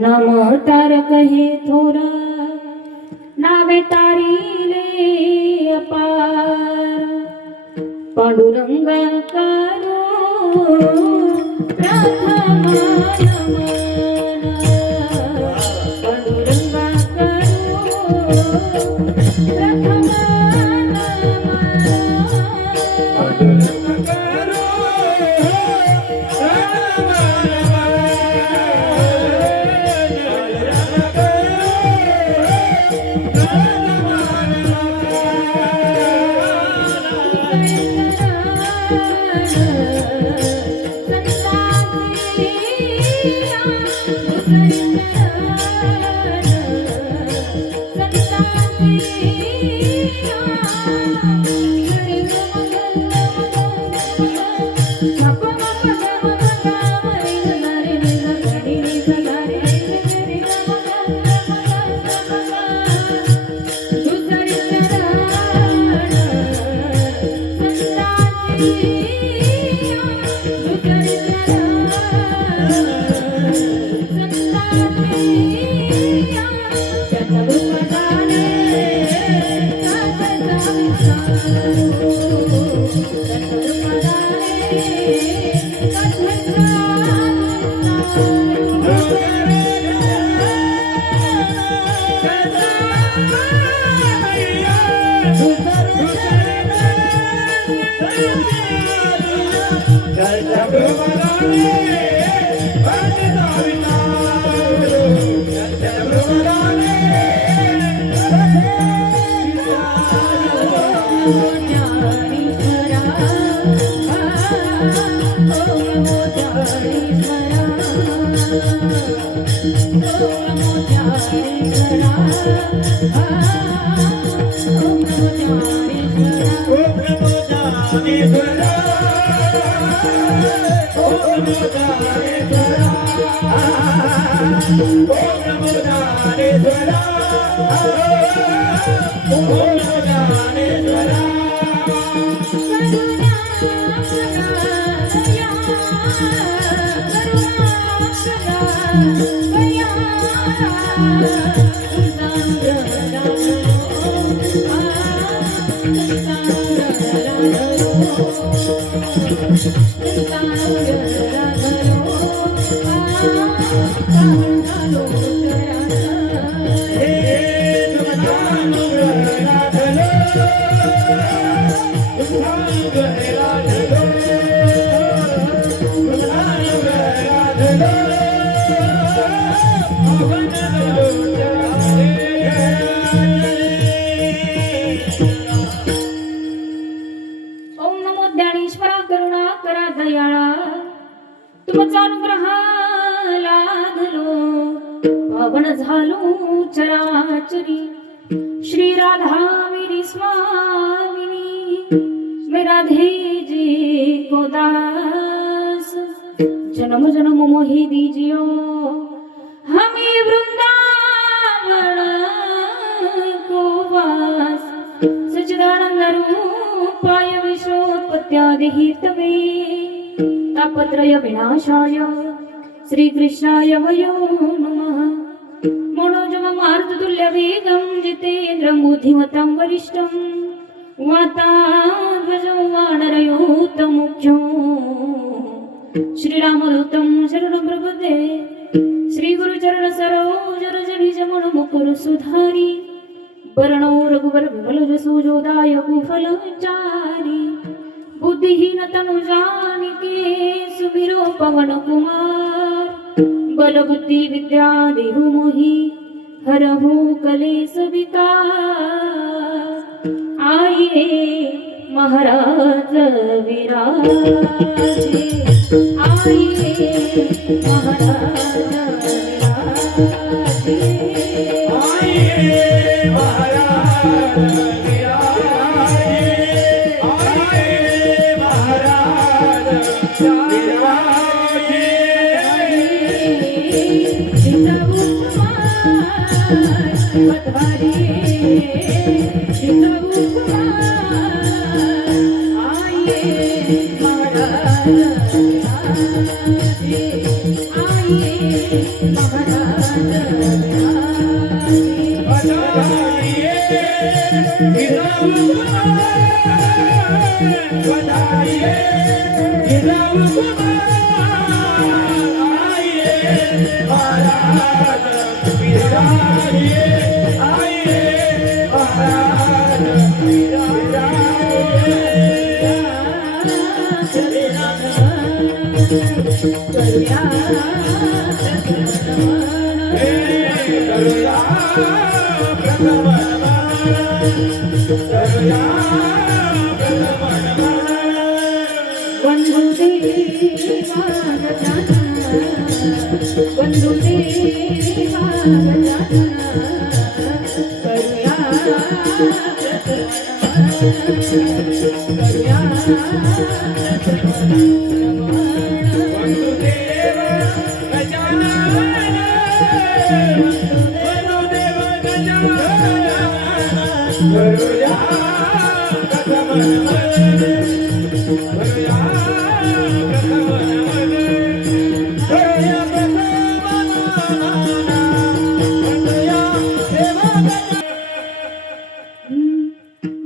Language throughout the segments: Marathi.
नाम तारक हे थोर नावे तारिले अपार पांडुरंगा करो प्रथम नमन पांडुरंगा करो प्रथम चराचरी श्री राधा मेरी स्वामिनी मैं राधे जी को दास जन्म जन्म मोहि दीजियो हमें वृंदावन को वास सच्चिदानंद रूपाय विश्वोत्पत्त्यादि हेतवे तापत्रय विनाशाय श्री कृष्णाय वयो नमः मनोजवमार्ततुल्य वेगं जितेन्द्रं बुद्धिमतां वरिष्ठं वातात्मजं वानरयूतमुख्यं श्रीरामदूतं शरणं प्रपद्ये श्रीगुरुचरण सरोज रज निज मन मुकुर सुधारी वर्णो रघुवर विमल जसो जोदायक फलचारी बुद्धिहीन तनु जानिके सुमिरो पवन कुमार बल बुद्धि विद्या देहु मोहि हरहु कलेश विकार आइए महाराज विराजे आइए महाराज विराजे आइए महाराज आइए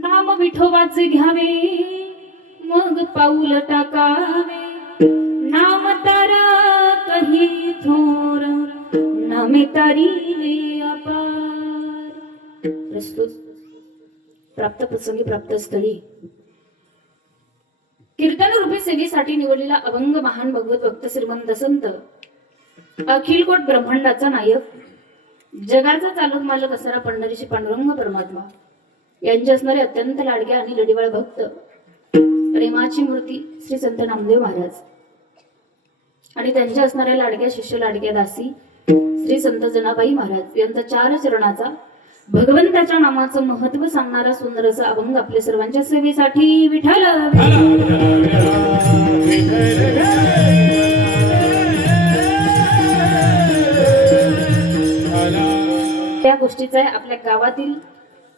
नाम विठोबाचे घ्यावे मग पाऊल टाकावे नाम तारा कही थोर नामे तारिले अपार. प्रस्तुत प्राप्त प्रसंगी प्राप्त स्थळी कीर्तन रूपी सेवेसाठी निवडलेला अभंग महान भगवत भक्त श्रीमंत संत अखिल कोट ब्रह्मांडाचा नायक जगाचा चालक मालक असणारा पंढरीची पांडुरंग परमात्मा यांचे असणारे अत्यंत लाडके आणि लढीवाळ भक्त प्रेमाची मूर्ती श्री संत नामदेव महाराज आणि त्यांच्या असणाऱ्या लाडक्या शिष्य लाडक्या दासी श्री संत जनाबाई महाराज यांचा 4 चरणाचा भगवंताच्या नामाचं महत्व सांगणारा सुंदर असा अभंग आपल्या सर्वांच्या सेवेसाठी विठ्ठल. त्या गोष्टीचा आहे आपल्या गावातील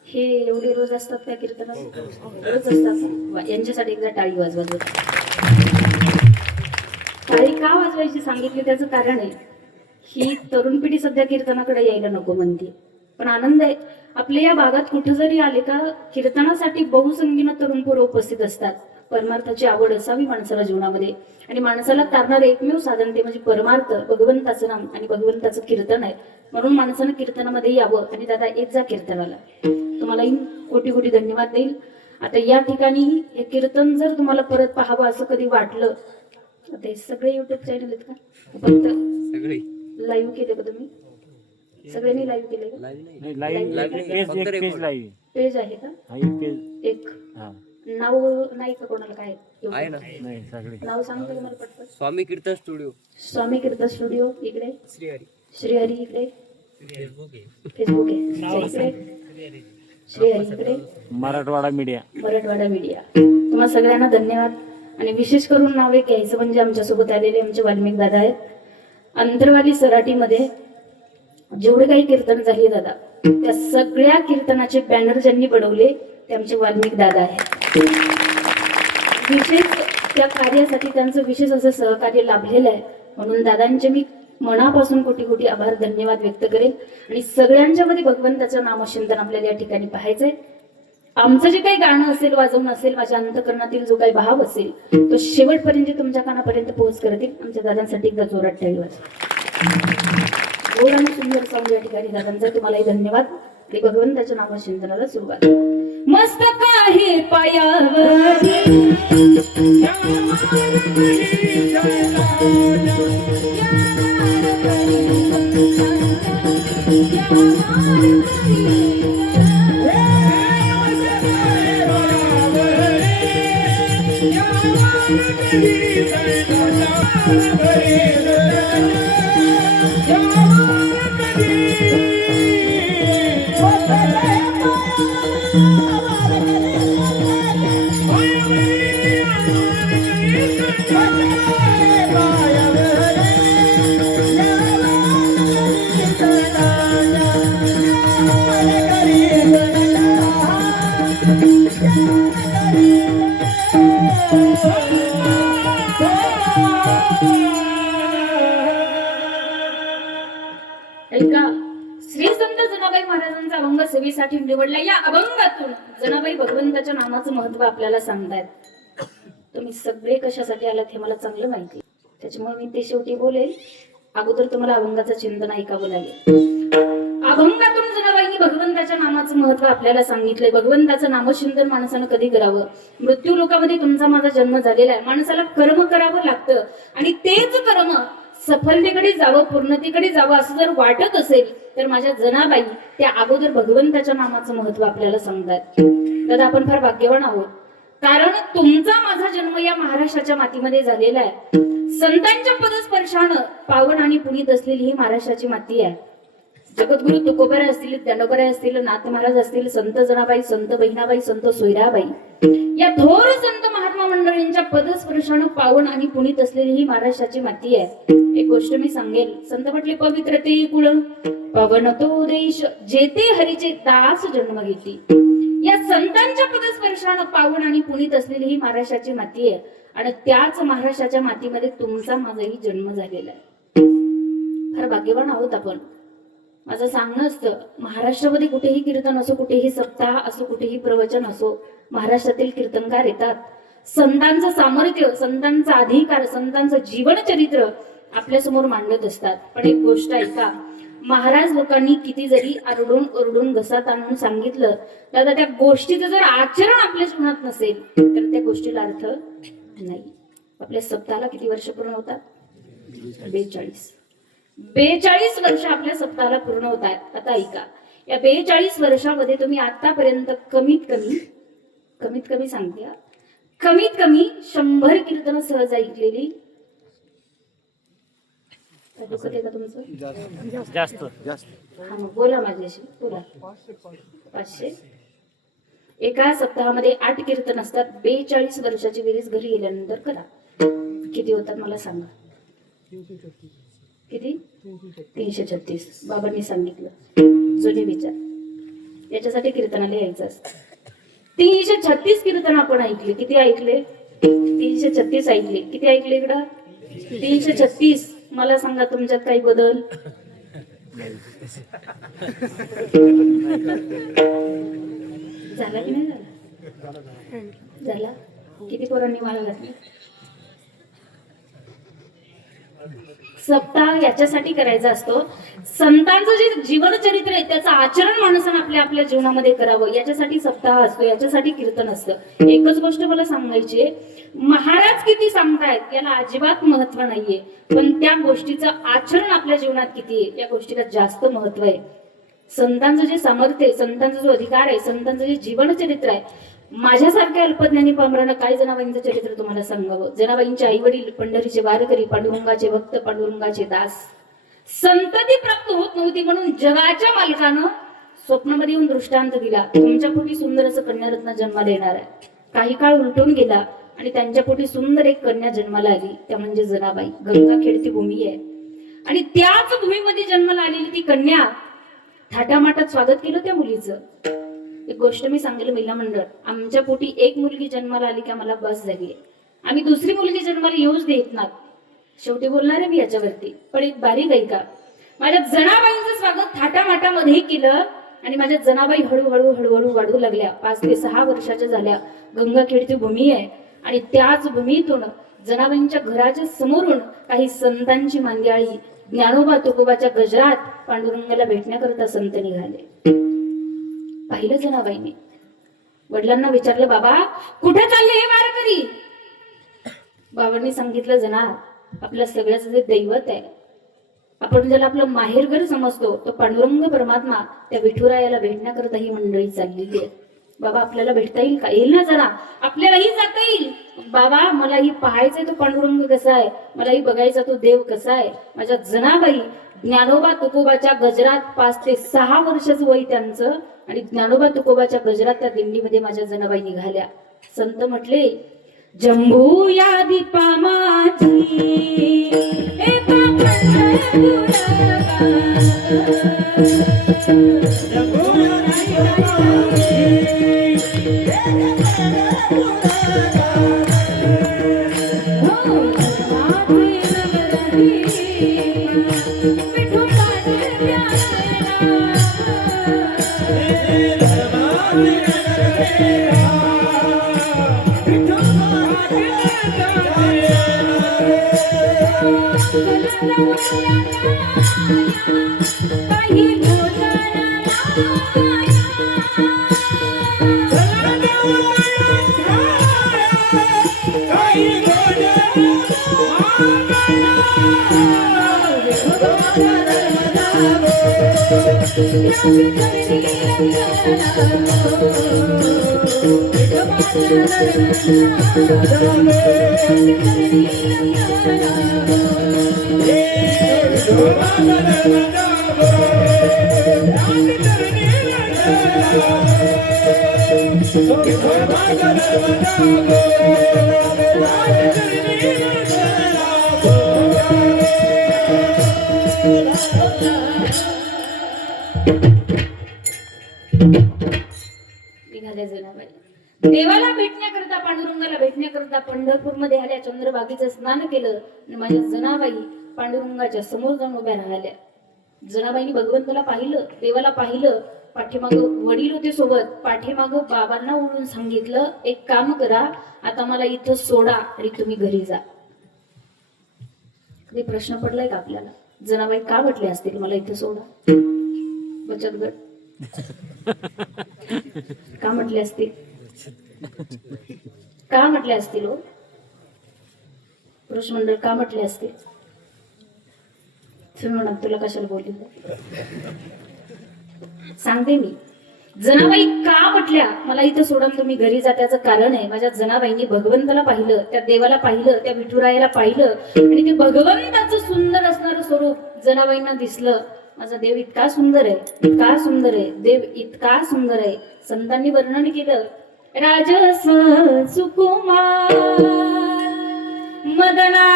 हे एवढे रोज असतात त्या कीर्तनात रोज असतात. यांच्यासाठी एकदा टाळी वाजवा. टाळी का वाजवायची सांगितली त्याचं कारण आहे ही तरुण पिढी सध्या कीर्तनाकडे यायला नको म्हणते, पण आनंद आहे आपल्या या भागात कुठे जरी आले का कीर्तनासाठी बहुसंगीनं तरुण पोरं उपस्थित असतात. परमार्थाची आवड असावी माणसाला जीवनामध्ये आणि माणसाला तारणारे एकमेव साधन ते म्हणजे परमार्थ भगवंताचं नाम आणि भगवंताचं कीर्तन आहे. म्हणून माणसानं कीर्तनामध्ये यावं. आणि दादा येत जा कीर्तनाला, तुम्हालाही कोटी कोटी धन्यवाद देईल. आता या ठिकाणी हे कीर्तन जर तुम्हाला परत पाहावं असं कधी वाटलं, आता हे सगळे युट्यूब चॅनल आहेत का फक्त लाईव्ह केले का तुम्ही सगळ्यांनी लाईव्ह केले का? पेज आहे का एक नाव नाही का कोणाला काय नाव सांगतो तुम्हाला पटकन. स्वामी कीर्तन स्टुडिओ. स्वामी कीर्तन स्टुडिओ इकडे श्रीहरी इकडे फेसबुक आहे इकडे श्रीहरी इकडे मराठवाडा मीडिया. तुम्हाला सगळ्यांना धन्यवाद. आणि विशेष करून नाव एक घ्यायचं म्हणजे आमच्यासोबत आलेले आमचे वाल्मिक दादा आहेत. अंतरवाली सराटीमध्ये जेवढे काही कीर्तन झाले दादा त्या सगळ्या कीर्तनाचे बॅनर ज्यांनी बनवले ते आमचे वाल्मिक दादा आहेत. विशेष त्या कार्यासाठी त्यांचं विशेष असं सहकार्य लाभलेलं आहे. म्हणून दादांचे मी मनापासून कोटी कोटी आभार धन्यवाद व्यक्त करेन. आणि सगळ्यांच्या मध्ये भगवंताचं नामचिंतन आपल्याला या ठिकाणी पाहायचंय. आमचं जे काही गाणं असेल वाजवणं असेल माझ्या अंतकरणातील जो काही भाव असेल तो शेवटपर्यंत तुमच्या कानापर्यंत पोहोच करतील. आमच्या दादांसाठी एकदा जोरात टाळी वाजवा. गोड आणि सुंदर साऊंड या ठिकाणी दादांचा तुम्हालाही धन्यवाद. आणि भगवंताच्या नामचिंतनाला सुरुवात. मस्तक आहे पायावरी सेवेसाठी निवडला या अभंगातून जनाबाई भगवंताच्या नामाचं महत्व आपल्याला सांगतायत. तुम्ही सगळे कशासाठी आलात हे मला चांगलं माहिती, त्याच्यामुळे मी ते शेवटी बोलेल. अगोदर तुम्हाला अभंगाचं चिंतन ऐकावं लागेल. अभंगातून जनाबाईंनी भगवंताच्या नामाचं महत्व आपल्याला सांगितलंय. भगवंताचं नामचिंतन माणसानं कधी करावं? मृत्यू लोकामध्ये तुमचा माझा जन्म झालेला आहे. माणसाला कर्म करावं लागतं आणि तेच कर्म सफलतेकडे जावं, पूर्णतेकडे जावं असं जर वाटत असेल तर माझ्या जनाबाई त्या अगोदर भगवंताच्या नामाचं महत्व आपल्याला सांगतात. दादा आपण फार भाग्यवान आहोत, कारण तुमचा माझा जन्म या महाराष्ट्राच्या मातीमध्ये झालेला आहे. संतांच्या पदस्पर्शानं पावन आणि पुनीत असलेली ही महाराष्ट्राची माती आहे. जगद्गुरु तुकोबाराय असतील, ज्ञानोबाराय असतील, नाथ महाराज असतील, संत जनाबाई, संत बहिणाबाई, संत सोयराबाई या थोर संत महात्मा मंडळींच्या पदस्पर्शानं पावन आणि पुनीत असलेली ही महाराष्ट्राची माती आहे. एक गोष्ट मी सांगेल. संत म्हटले पवित्र ते कुळ पवन तो देश जेथे हरीचे दास जन्म घेती. या संतांच्या पदस्पर्शानं पावन आणि पुनीत असलेली ही महाराष्ट्राची माती आहे आणि त्याच महाराष्ट्राच्या मातीमध्ये तुमचा माझाही जन्म झालेला आहे. फार भाग्यवान आहोत आपण. माझं सांगणं असतं, महाराष्ट्रामध्ये कुठेही कीर्तन असो, कुठेही सप्ताह असो, कुठेही प्रवचन असो, महाराष्ट्रातील कीर्तनकार येतात. संतांचं सामर्थ्य, संतांचा अधिकार, संतांचं जीवनचरित्र आपल्या समोर मांडत असतात. पण एक गोष्ट ऐका, महाराज लोकांनी किती जरी आरडून ओरडून घसात आणून सांगितलं, दादा त्या गोष्टीचं जर आचरण आपल्या जीवनात नसेल तर त्या गोष्टीला अर्थ नाही. आपल्या सप्ताहाला किती वर्ष पूर्ण होतात? 42 वर्ष आपल्या सप्ताहाला पूर्ण होत आहेत. आता ऐका, या 42 वर्षामध्ये तुम्ही आतापर्यंत कमीत कमी सांगते, कमीत कमी 100 कीर्तन सहज ऐकलेली. दुखत आहे का तुमचं? जास्त. हा मग बोला माझ्याशी, बोला. 500. एका सप्ताहामध्ये 8 कीर्तन असतात. 42 वर्षाची बेरीज घरी गेल्यानंतर करा. किती होतात मला सांगा? किती? 336. बाबांनी सांगितलं, जुने विचार. याच्यासाठी कीर्तनाला यायचं असतं. 336 कीर्तन आपण ऐकले. किती ऐकले? 336 ऐकले. किती ऐकले इकडं? 336. मला सांगा तुमच्यात काही बदल? झाला की नाही झाला? किती पोरांनी मला घातली? सप्ताह याच्यासाठी करायचा असतो, संतांचं जे जीवनचरित्र आहे त्याचं आचरण माणसानं आपल्या जीवनामध्ये करावं, याच्यासाठी सप्ताह असतो, याच्यासाठी कीर्तन असतं. एकच गोष्ट मला सांगायची, महाराज किती सांगतायत याला अजिबात महत्व नाहीये, पण त्या गोष्टीचं आचरण आपल्या जीवनात किती आहे या गोष्टीला जास्त महत्व आहे. संतांचं जे सामर्थ्य आहे, संतांचा जो अधिकार आहे, संतांचं जे जीवनचरित्र आहे, माझ्यासारख्या अल्पज्ञानी पामरानं काय जनाबाईंचं चरित्र तुम्हाला सांगावं. जनाबाईंचे आई वडील पंढरीचे वारकरी, पांडुरंगाचे भक्त, पांडुरंगाचे दास. संतती प्राप्त होत नव्हती म्हणून जगाच्या मालकानं स्वप्नामध्ये येऊन दृष्टांत दिला, तुमच्या पोटी सुंदर असं कन्यारत्न जन्माला येणार आहे. काही काळ उलटून गेला आणि त्यांच्या पोटी सुंदर एक कन्या जन्माला आली, त्या म्हणजे जनाबाई. गंगा खेळती भूमी आहे आणि त्याच भूमीमध्ये जन्माला आलेली ती कन्या थाटामाटात स्वागत केलं त्या मुलीचं. एक गोष्ट मी सांगेल महिला मंडळ, आमच्या पोटी एक मुलगी जन्माला आली का मला बस झाली. आम्ही दुसरी मुलगी जन्माला येऊच देत नाही. शेवटी बोलणार आहे मी याच्यावरती, पण एक बारीक ऐका. माझ्या जनाबाईंचं स्वागत थाटामाटामध्ये केलं आणि माझ्या जनाबाई हळूहळू वाढू लागल्या. 5 ते 6 वर्षाच्या झाल्या. गंगाखेडची भूमी आहे आणि त्याच भूमीतून जनाबाईंच्या घराच्या समोरून काही संतांची मांदियाळी ज्ञानोबा तुकोबाच्या गजरात पांडुरंगाला भेटण्याकरता संत निघाले. पाहिलं जनाबाईंनी, वडिलांना विचारलं, बाबा कुठे चालले हे वारकरी? बाबांनी सांगितलं, जना आपल्या सगळ्याचं जे दैवत आहे, आपण ज्याला आपलं माहेरघर समजतो, तो पांडुरंग परमात्मा, त्या विठुरायाला भेटण्याकरता ही मंडळी चाललेली आहे. बाबा आपल्याला भेटता येईल का? येईल ना जरा, आपल्यालाही जाता येईल. बाबा मलाही पाहायचंय तो पांडुरंग कसा आहे, मलाही बघायचा तो देव कसा आहे. माझ्या जनाबाई ज्ञानोबा तुकोबाच्या गजरात 5 ते 6 वर्षाचं वय त्यांचं आणि ज्ञानोबा तुकोबाच्या गजरात त्या दिंडीमध्ये माझ्या जनाबाई निघाल्या. संत म्हटले, जंबू या दीपा माझी एका Yeah. काही भोजन निघाल्या जनाबाई देवाला भेटण्याकरता पांडुरंगाला भेटण्याकरता पंढरपूर मध्ये आल्या. चंद्रभागेचं स्नान केलं आणि माझ्या जनाबाई पांडुरंगाच्या समोर जाऊन उभ्या राहिल्या. जनाबाईंनी भगवंताला पाहिलं, देवाला पाहिलं. पाठीमाग वडील होते सोबत. पाठीमाग बाबांना ओळून सांगितलं, एक काम करा, आता मला इथं सोडा आणि तुम्ही घरी जा. कधी प्रश्न पडलाय का आपल्याला, जनाबाई का म्हटले असतील मला इथं सोडा? बचत गट का म्हटले असतील? का म्हटले असतील हो? पुरुष मंडळ का म्हटले असतील? तुम्ही म्हणा तुला कशाला बोलली सांगते मी. जनाबाई का म्हटल्या मला इथं सोडून तुम्ही घरी जा? त्याचं कारण आहे, माझ्या जनाबाईंनी भगवंताला पाहिलं, त्या देवाला पाहिलं, त्या विठुरायाला पाहिलं आणि ते भगवंताचं सुंदर असणारं स्वरूप जनाबाईंना दिसलं. माझा देव इतका सुंदर आहे, इतका सुंदर आहे, देव इतका सुंदर आहे. संतांनी वर्णन केलं, राजस सुकुमार मदना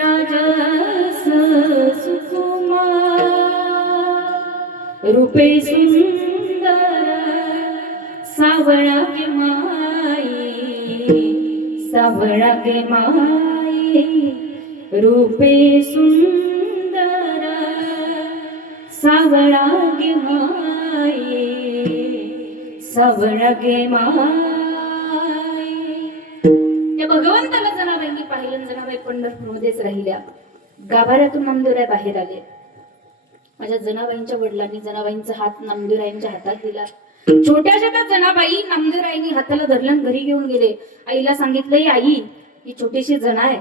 राजस सुकुमार रूपे सुंदर सावळा गे माई, सावळा गे माई रूपे सुंदर सावळा गे माई, सावळा गे माई. त्या भगवंताला जनाबाईंनी पाहिलं. जनाबाई पंढरपूरमध्येच राहिल्या. गाभाऱ्यातून नामदेवराय बाहेर आले. माझ्या जनाबाईंच्या वडिलांनी जनाबाईंचा हात नामदेवरायांच्या हातात दिला. छोट्याशा त्या जनाबाई नामदेवरायांनी हाताला धरलं, घरी घेऊन गेले. आईला सांगितलं, आई ही छोटीशी जना आहे,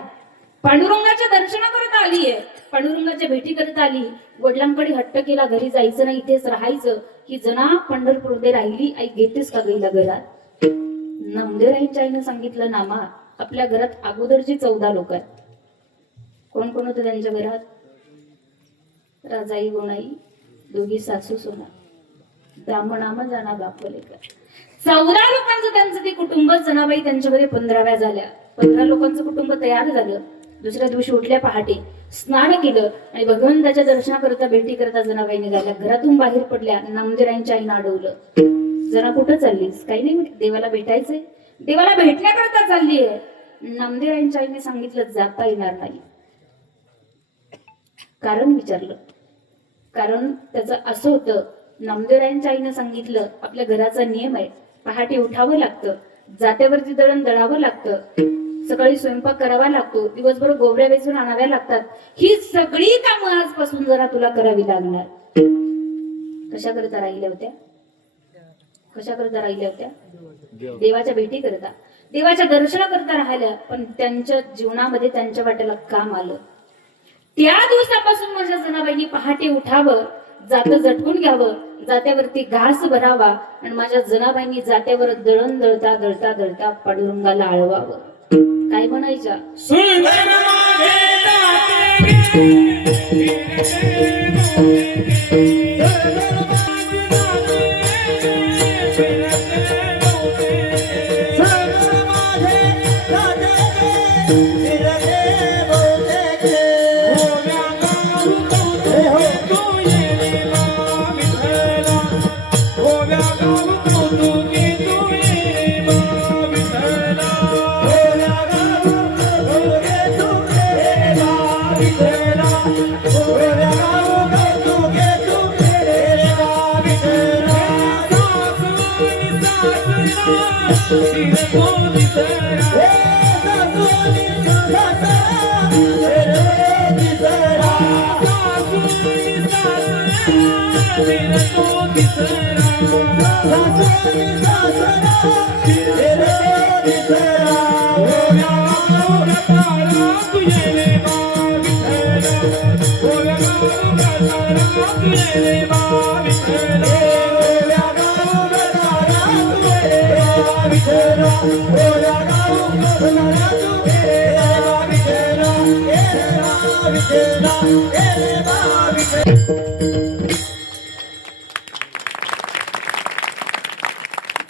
पांडुरंगाच्या दर्शनाकरता आली आहे, पांडुरंगाच्या भेटी करता आली. वडिलांकडे हट्ट केला, घरी जायचं नाही, इथेच राहायचं. ही जना पंढरपूरमध्ये राहिली. आई घेतेस का गईला घरात? नामदेवरायांच्या आईनं सांगितलं, नामा आपल्या घरात अगोदरची 14 लोक आहेत. कोण कोण होतं त्यांच्या घरात? राजाई गोणाई, दोघी सासू सोना, दामनामा जाना बापलेकर. 14 लोकांचं त्यांचं ते कुटुंब. जनाबाई त्यांच्यामध्ये 15व्या झाल्या. 15 लोकांचं कुटुंब तयार झालं. दुसऱ्या दिवशी उठल्या पहाटे, स्नान केलं आणि भगवंताच्या दर्शनाकरता भेटी करता जनाबाई निघाल्या. घरातून बाहेर पडल्या. नामदेवरायांच्या आईनं अडवलं, जना कुठं चाललीस? काही नाही, देवाला भेटायचंय. देवाला भेटण्याकरता चालली आहे. नामदेवरायांच्या आईने सांगितलं, जाता येणार नाही. कारण विचारलं. कारण त्याचं असं होतं, नामदेवरायांच्या आईनं सांगितलं, आपल्या घराचा नियम आहे, पहाटे उठावं लागतं, जात्यावरती दळण दळावं लागतं, सकाळी स्वयंपाक करावा लागतो, दिवसभर गोवऱ्या वेचून आणाव्या लागतात. ही सगळी कामं आजपासून जरा तुला करावी लागणार. कशा करता राहिल्या होत्या? कशा करता राहिल्या होत्या? देवाच्या भेटी करता, देवाच्या दर्शनाकरता राहिल्या. पण त्यांच्या जीवनामध्ये त्यांच्या वाट्याला काम आलं. त्या दिवसापासून माझ्या जनाबाईंनी पहाटे उठावं, जातं झटकून घ्यावं, जात्यावरती घास भरावा आणि माझ्या जनाबाईंनी जात्यावर दळण दळता दळता दळता पांडुरंगाला आळवावं. काय म्हणायच्या?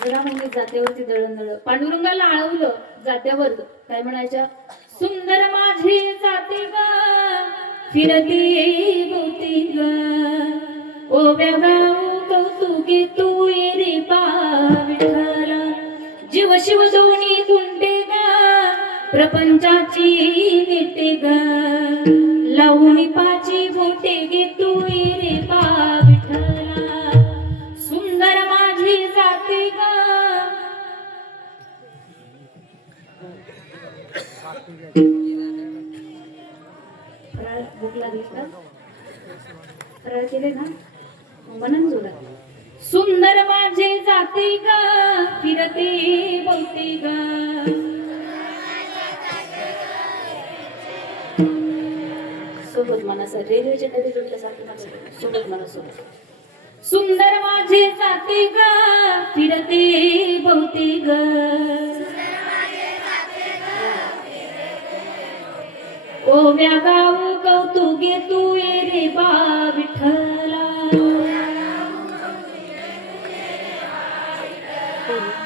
जरा म्हणजे जात्यावरती दळणदळ पांडुरंगाला आळवलं जात्यावर काय म्हणायच्या सुंदर माझी जाते ग फिरती भोवती ग ओव्या गाऊ कौतुकी तू ये रे पा विठ्ठला जीव शिव दोन्ही गुंडे ग प्रपंचाची नीटे ग लावणी पाची बोटे गे तू ये रे पा विठ्ठला सुंदर माझी जाते ग भूक लागली का फराळ केले ना म्हणून जोरात सुंदर माझे जाते ग फिरते बोलते ग सोबत मनाचा रेल्वेच्या डबे जोडल्यासारखं सोबत मनासोबत सुंदर माझे जाते ग फिरते बोलते ग ओव्या गाऊ कौतुके तू ये रे बा विठ्ठला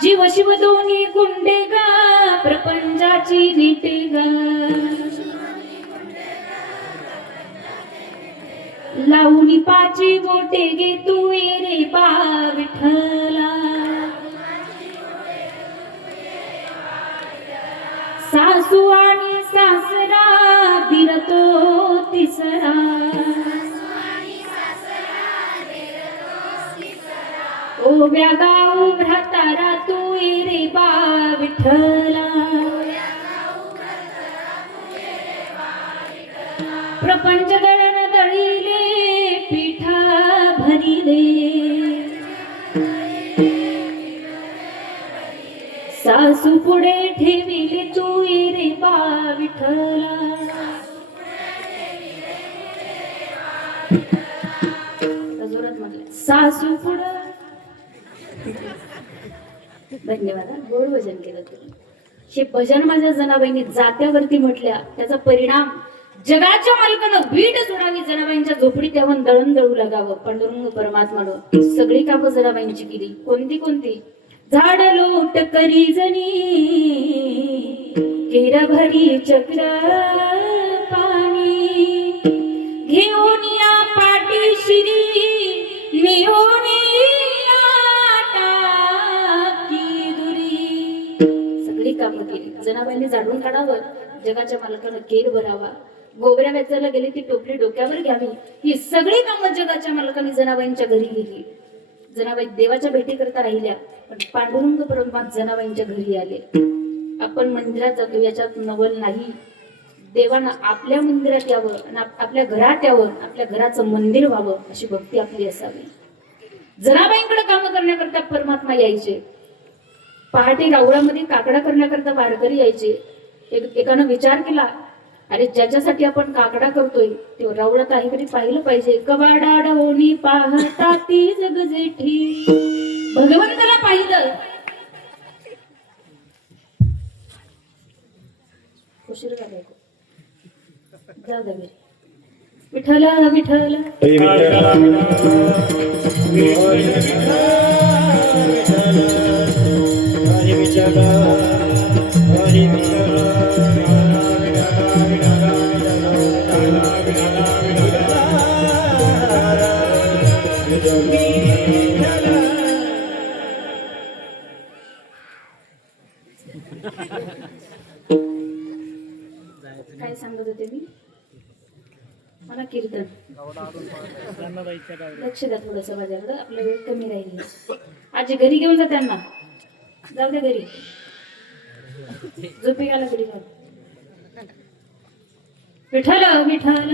जीव शिव दोन्ही गुंडे ग प्रपंचाची नीटे ग लावणी पाची बोटे गे तू ये रे बा विठ्ठला सासू आणि सासरा फिरतो तिसरा ओव्या गाऊ भ्रातारा तू ये रे बा विठ्ठला प्रपंच दळण दळिले पिठा भरिले सासू पुढे ठेविले तू ये रे बा विठ्ठला जोरात म्हटलं सासू पुढे धन्यवाद गोड भजन केलं तुम्ही हे भजन माझ्या जनाबाईंनी जात्यावरती म्हटल्या त्याचा परिणाम जगाच्या मालकानं वीट सोडावी जनाबाईंच्या झोपडी तेव्हा दळण दळू लागावं पांडुरंग परमात्मानं सगळी कामं जनाबाईंची केली कोणती कोणती झाड लोट करी जनी केरा भरी चक्र पाणी घेऊन या पाटी शिरी नेऊन टाकी दुरी सगळी कामं केली जनाबाईंनी झाडून काढावं जगाच्या मालकानं केर भरावा गोबऱ्या वेचायला गेली ती टोपली डोक्यावर घ्यावी ही सगळी कामं जगाच्या मालकाने जनाबाईंच्या घरी गेली जनाबाई देवाच्या भेटी करता राहिल्या पण पांडुरंग परमात्मा जनाबाईंच्या घरी आले आपण मंदिरात जातो याच्यात नवल नाही देवानं आपल्या मंदिरात यावं आणि आपल्या घरात यावं आपल्या घराचं मंदिर व्हावं अशी भक्ती आपली असावी जनाबाईंकडे काम करण्याकरता परमात्मा यायचे पहाटे रावळामध्ये काकडा करण्याकरता वारकरी यायचे एकानं विचार केला अरे ज्याच्यासाठी आपण काकडा करतोय ते रावळात आहे कधी पाहिलं पाहिजे कवाडा डवणी पाहता ती जग जेठी भगवंताला पाहिलं उशीर झाला जाऊ दे विठ्ठला विठ्ठला काय सांगत होते मी मला कीर्तन लक्ष द्या थोडस माझ्याकडं आपला वेळ कमी राहील आज घरी घेऊन जा त्यांना जाऊ दे घरी, झोपी गेला घरी जाऊ. विठ्ठल विठ्ठल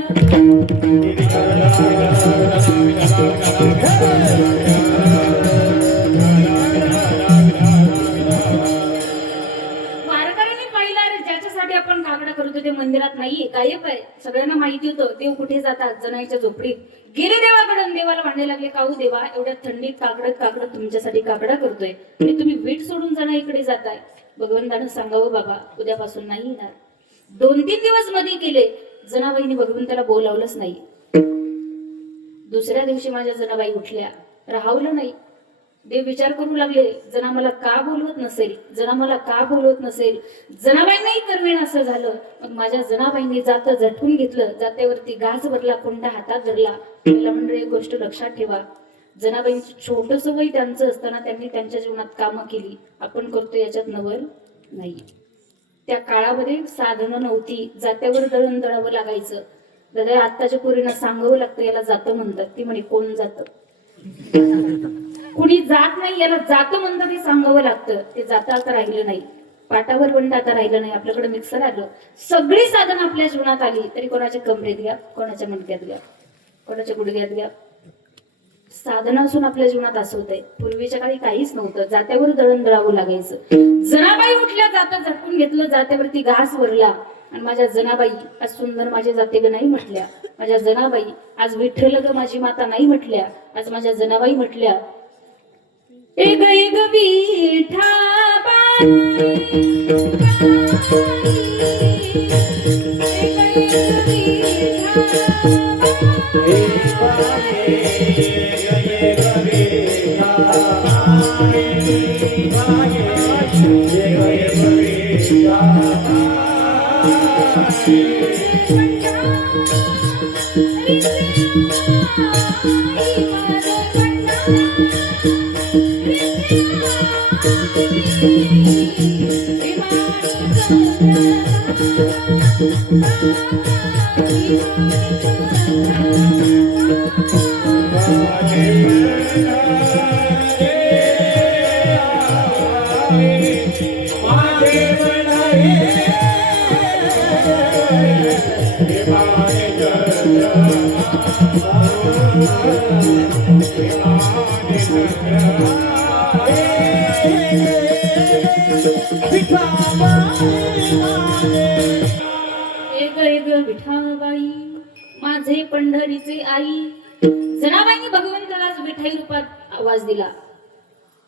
वारकऱ्यांनी पाहिलं रे, ज्याच्यासाठी आपण काकडा करतो ते मंदिरात नाहीये, गायब आहे. सगळ्यांना माहिती होतं देव कुठे जातात, जनाईच्या झोपडीत. गेले देवाकडे, देवाला भांडे लागले, काहू देवा एवढ्या थंडीत काकडत काकडत तुमच्यासाठी काकडा करतोय आणि तुम्ही वीट सोडून जनाईकडे जाताय. भगवंतानं सांगावं बाबा उद्यापासून नाही येणार. 2-3 दिवस मध्ये केले, जनाबाईंनी भगवंताला बोलावलंच नाही. दुसऱ्या दिवशी माझ्या जनाबाई उठल्या, राहवलं नाही. देव विचार करू लागले, जना मला का बोलवत नसेल, जना मला का बोलवत नसेल. जनाबाईंनाही करमेण असं झालं. मग माझ्या जनाबाईंनी जात झटकून घेतलं, जात्यावरती गाज भरला, कोंडा हातात धरला. पहिला म्हणजे एक गोष्ट लक्षात ठेवा, जनाबाईंचं छोटस वय त्यांचं असताना त्यांनी त्यांच्या जीवनात कामं केली. आपण करतो याच्यात नवल नाही. त्या काळामध्ये साधनं नव्हती, जात्यावर दळण दळावं लागायचं. दादा आत्ताच्या पोरींना सांगावं लागतं याला जातं म्हणतात. ती म्हणे कोण जातं, कुणी जात नाही, याला जातं म्हणतात ते सांगावं लागतं. ते जातं आता राहिलं नाही, पाटावर बंड आता राहिलं नाही. आपल्याकडे मिक्सर आलं, सगळी साधनं आपल्या जीवनात आली, तरी कोणाच्या कमरेत घ्या, कोणाच्या मणक्यात घ्या, कोणाच्या गुडघ्यात घ्या, साधन असून आपल्या जीवनात असं होतंय. पूर्वीच्या काळी काहीच नव्हतं, जात्यावर दळण दळावं लागायचं. जनाबाई उठल्या, जाता झटकून घेतलं, जात्यावरती घास भरला. आणि माझ्या जनाबाई आज सुंदर माझे जाते ग नाही म्हटल्या. माझ्या जनाबाई आज विठ्ठल ग माझी माता नाही म्हटल्या. आज माझ्या जनाबाई म्हटल्या, एक एक विठाबाई, विठाबाई माझे पंढरीचे आई. जनाबाईंनी भगवंताला विठाई रूपात आवाज दिला.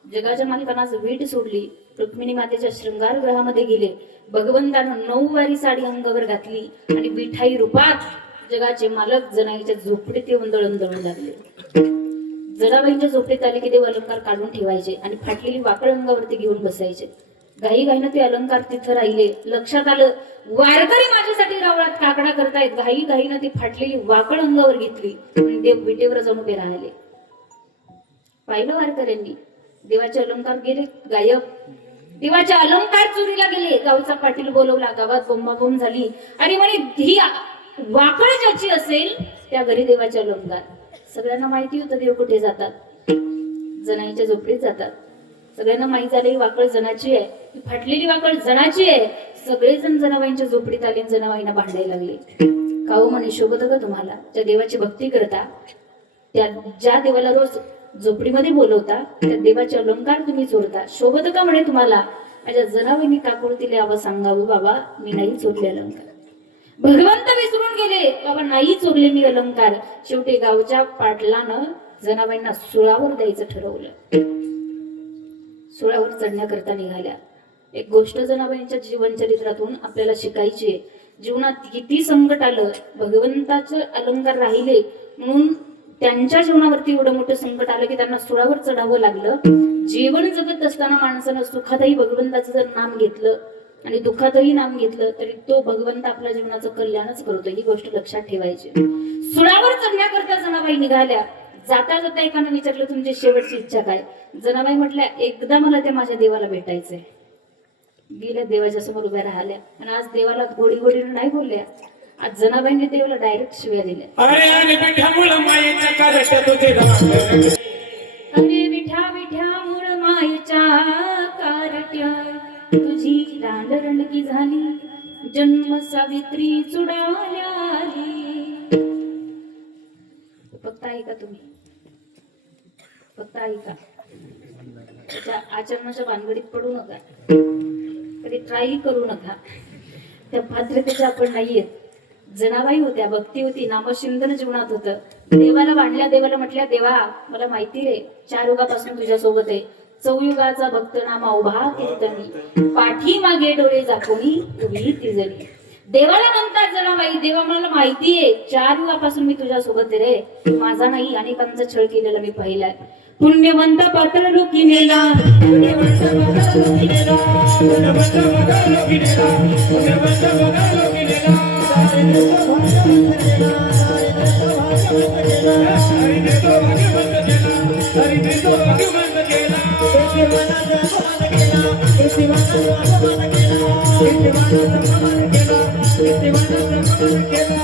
जगाच्या मालकांना वीट सोडली, रुक्मिणी मातेच्या शृंगार ग्रहामध्ये गेले. भगवंतानं 9 वारी साडी अंगावर घातली आणि विठाई रूपात जगाचे मालक जनाईच्या झोपडीत येऊन दळण दळून लागले. जनाबाईंच्या झोपडीत आले की देव अलंकार काढून ठेवायचे आणि फाटलेली वाकड अंगावरती घेऊन बसायचे. घाई घाईनं ते अलंकार तिथं राहिले. लक्षात आलं वारकरी माझ्यासाठी रावळात काकडा करतायत. घाई घाईनं ती फाटलेली वाकड अंगावर घेतली आणि देव विटेवर जाऊन उभे राहिले. पाहिलं वारकऱ्यांनी, देवाचे अलंकार गेले गायब. देवाचे अलंकार चोरीला गेले. गावचा पाटील बोलवला, गावात बोंबाबोंब झाली आणि म्हणे ही वाकड ज्याची असेल त्या घरी देवाचे अलंकार. सगळ्यांना माहिती होतं देव कुठे जातात, जनाईच्या झोपडीत जातात. सगळ्यांना माहित झाले वाकड जनाची आहे, फाटलेली वाकड जनाची आहे. सगळेजण जनाबाईंच्या झोपडीत आले, जनाबाईंना भांडायला लागले. काऊ म्हणे शोभत का तुम्हाला, ज्या देवाची भक्ती करता, त्या ज्या देवाला रोज झोपडीमध्ये बोलवता, त्या देवाचे अलंकार तुम्ही चोरता, शोभत का म्हणे तुम्हाला. माझ्या जनाबाईंनी काकुळतीला आवाज सांगावं, बाबा मी नाही चोरले अलंकार. भगवंत विसरून गेले, बाबा नाही चोरले मी अलंकार. शेवटी गावच्या पाटलानं जनाबाईंना सुळावर द्यायचं ठरवलं. सुळावर चढण्याकरता निघाल्या. एक गोष्ट जनाबाईंच्या जीवन चरित्रातून आपल्याला शिकायची आहे. जीवनात किती संकट आलं, भगवंताचे अलंकार राहिले म्हणून त्यांच्या जीवनावरती एवढं मोठं संकट आलं की त्यांना सुळावर चढावं लागलं. जीवन जगत असताना माणसानं सुखातही भगवंताचं जर नाम घेतलं आणि दुःखातही नाम घेतलं तरी तो भगवंत आपल्या जीवनाचं कल्याणच करतो. ही गोष्ट लक्षात ठेवायची. सुळावर चढण्याकरता जनाबाई निघाल्या. जाता जाता एकानं विचारलं तुमची शेवटची इच्छा काय. जनाबाई म्हटल्या एकदा मला त्या माझ्या देवाला भेटायचंय. गेल्या देवाच्या समोर उभ्या राहिल्या आणि आज देवाला गोडी गोडीनं नाही बोलल्या. आज जनाबाईंनी देवाला डायरेक्ट शिव्या दिल्या. अरे विठा विठा मूळ मायेच्या कारण रणकी झाली, जन्म सावित्री चुडाल्या फक्त ऐका तुम्ही, फक्त ऐका. त्याच्या आचरणाच्या भानगडीत पडू नका, कधी ट्राय करू नका. त्या पात्रतेच्या आपण नाहीयेत. जनाबाई होत्या, भक्ती होती, नामचिंतन जीवनात होतं. देवाला वाढल्या, देवाला म्हटल्या, देवा मला माहिती रे 4 युगापासून तुझ्या सोबत आहे. चौयुगाचा भक्त नामा उभा कीर्तनी, पाठी मागे डोळे झाकूनी उभी तिजली. देवाला म्हणतात जनाबाई, देवा मला माहितीये 4 युगापासून मी तुझ्या सोबत आहे रे. माझा नाही, अनेकांचा छळ केलेला मी पाहिलाय. पुण्यवंत पात्र लोकी नेला, पुण्यवंत पात्र लोकी नेला, पुण्यवंत पात्र लोकी नेला, पुण्यवंत पात्र लोकी नेला. हरी देतो भाग्यवंत केला, हरी देतो भाग्यवंत केला. देवाना जन्ममान केला, देवाना जन्ममान केला, देवाना जन्ममान केला, देवाना जन्ममान केला.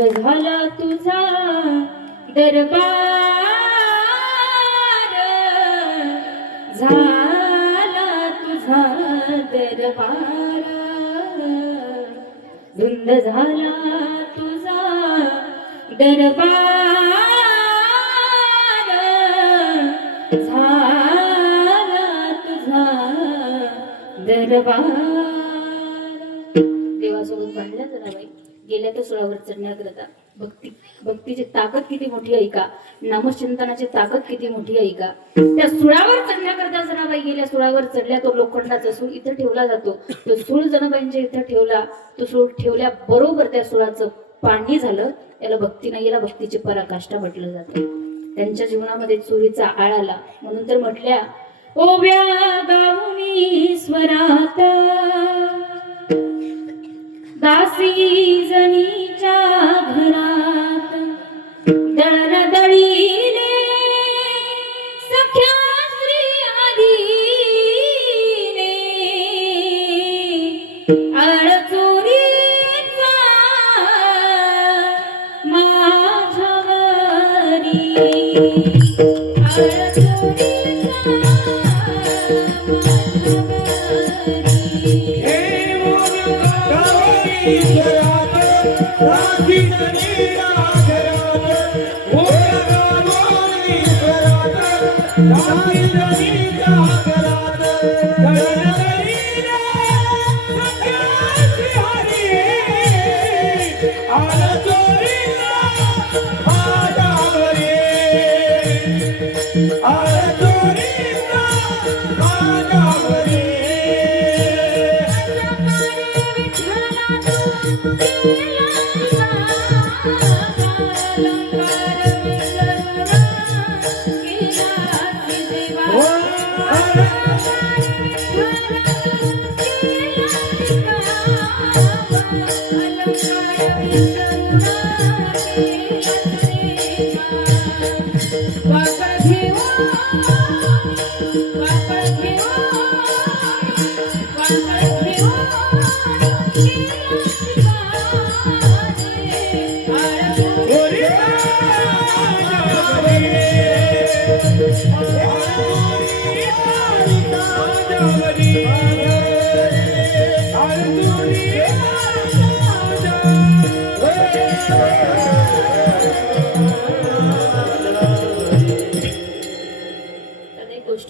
झाला तुझा दरबार, झाला तुझा दरबार, धुंद झाला तुझा दरबार, झाला तुझा दरबार. देवासोबत भांडल्या जनाबाई, गेल्या त्या सुळावर चढण्याकरता. भक्तीची ताकद किती मोठी आहे का, नामचिंतनाची ताकद किती मोठी आहे का. त्या सुळावर चढण्याकरता जनाबाई गेल्या, सुळावर चढल्या. तो लोखंडाचा सूळ इथं ठेवला जातो, तो सूळ जनाबाईंच्या इथं ठेवला. तो सूळ ठेवल्या बरोबर त्या सुळाचं पाणी झालं. याला भक्ती नाही, याला भक्तीची पराकाष्ठा म्हटलं जातं. त्यांच्या जीवनामध्ये चोरीचा आळ आला, म्हणून तर म्हटल्या, ओव्या गाऊनी स्वरात दासी जनीच्या घरात, दळण दळीले सख्या श्री आदीने, आळ चोरीचा माझ्यावरी, आळ चोरीचा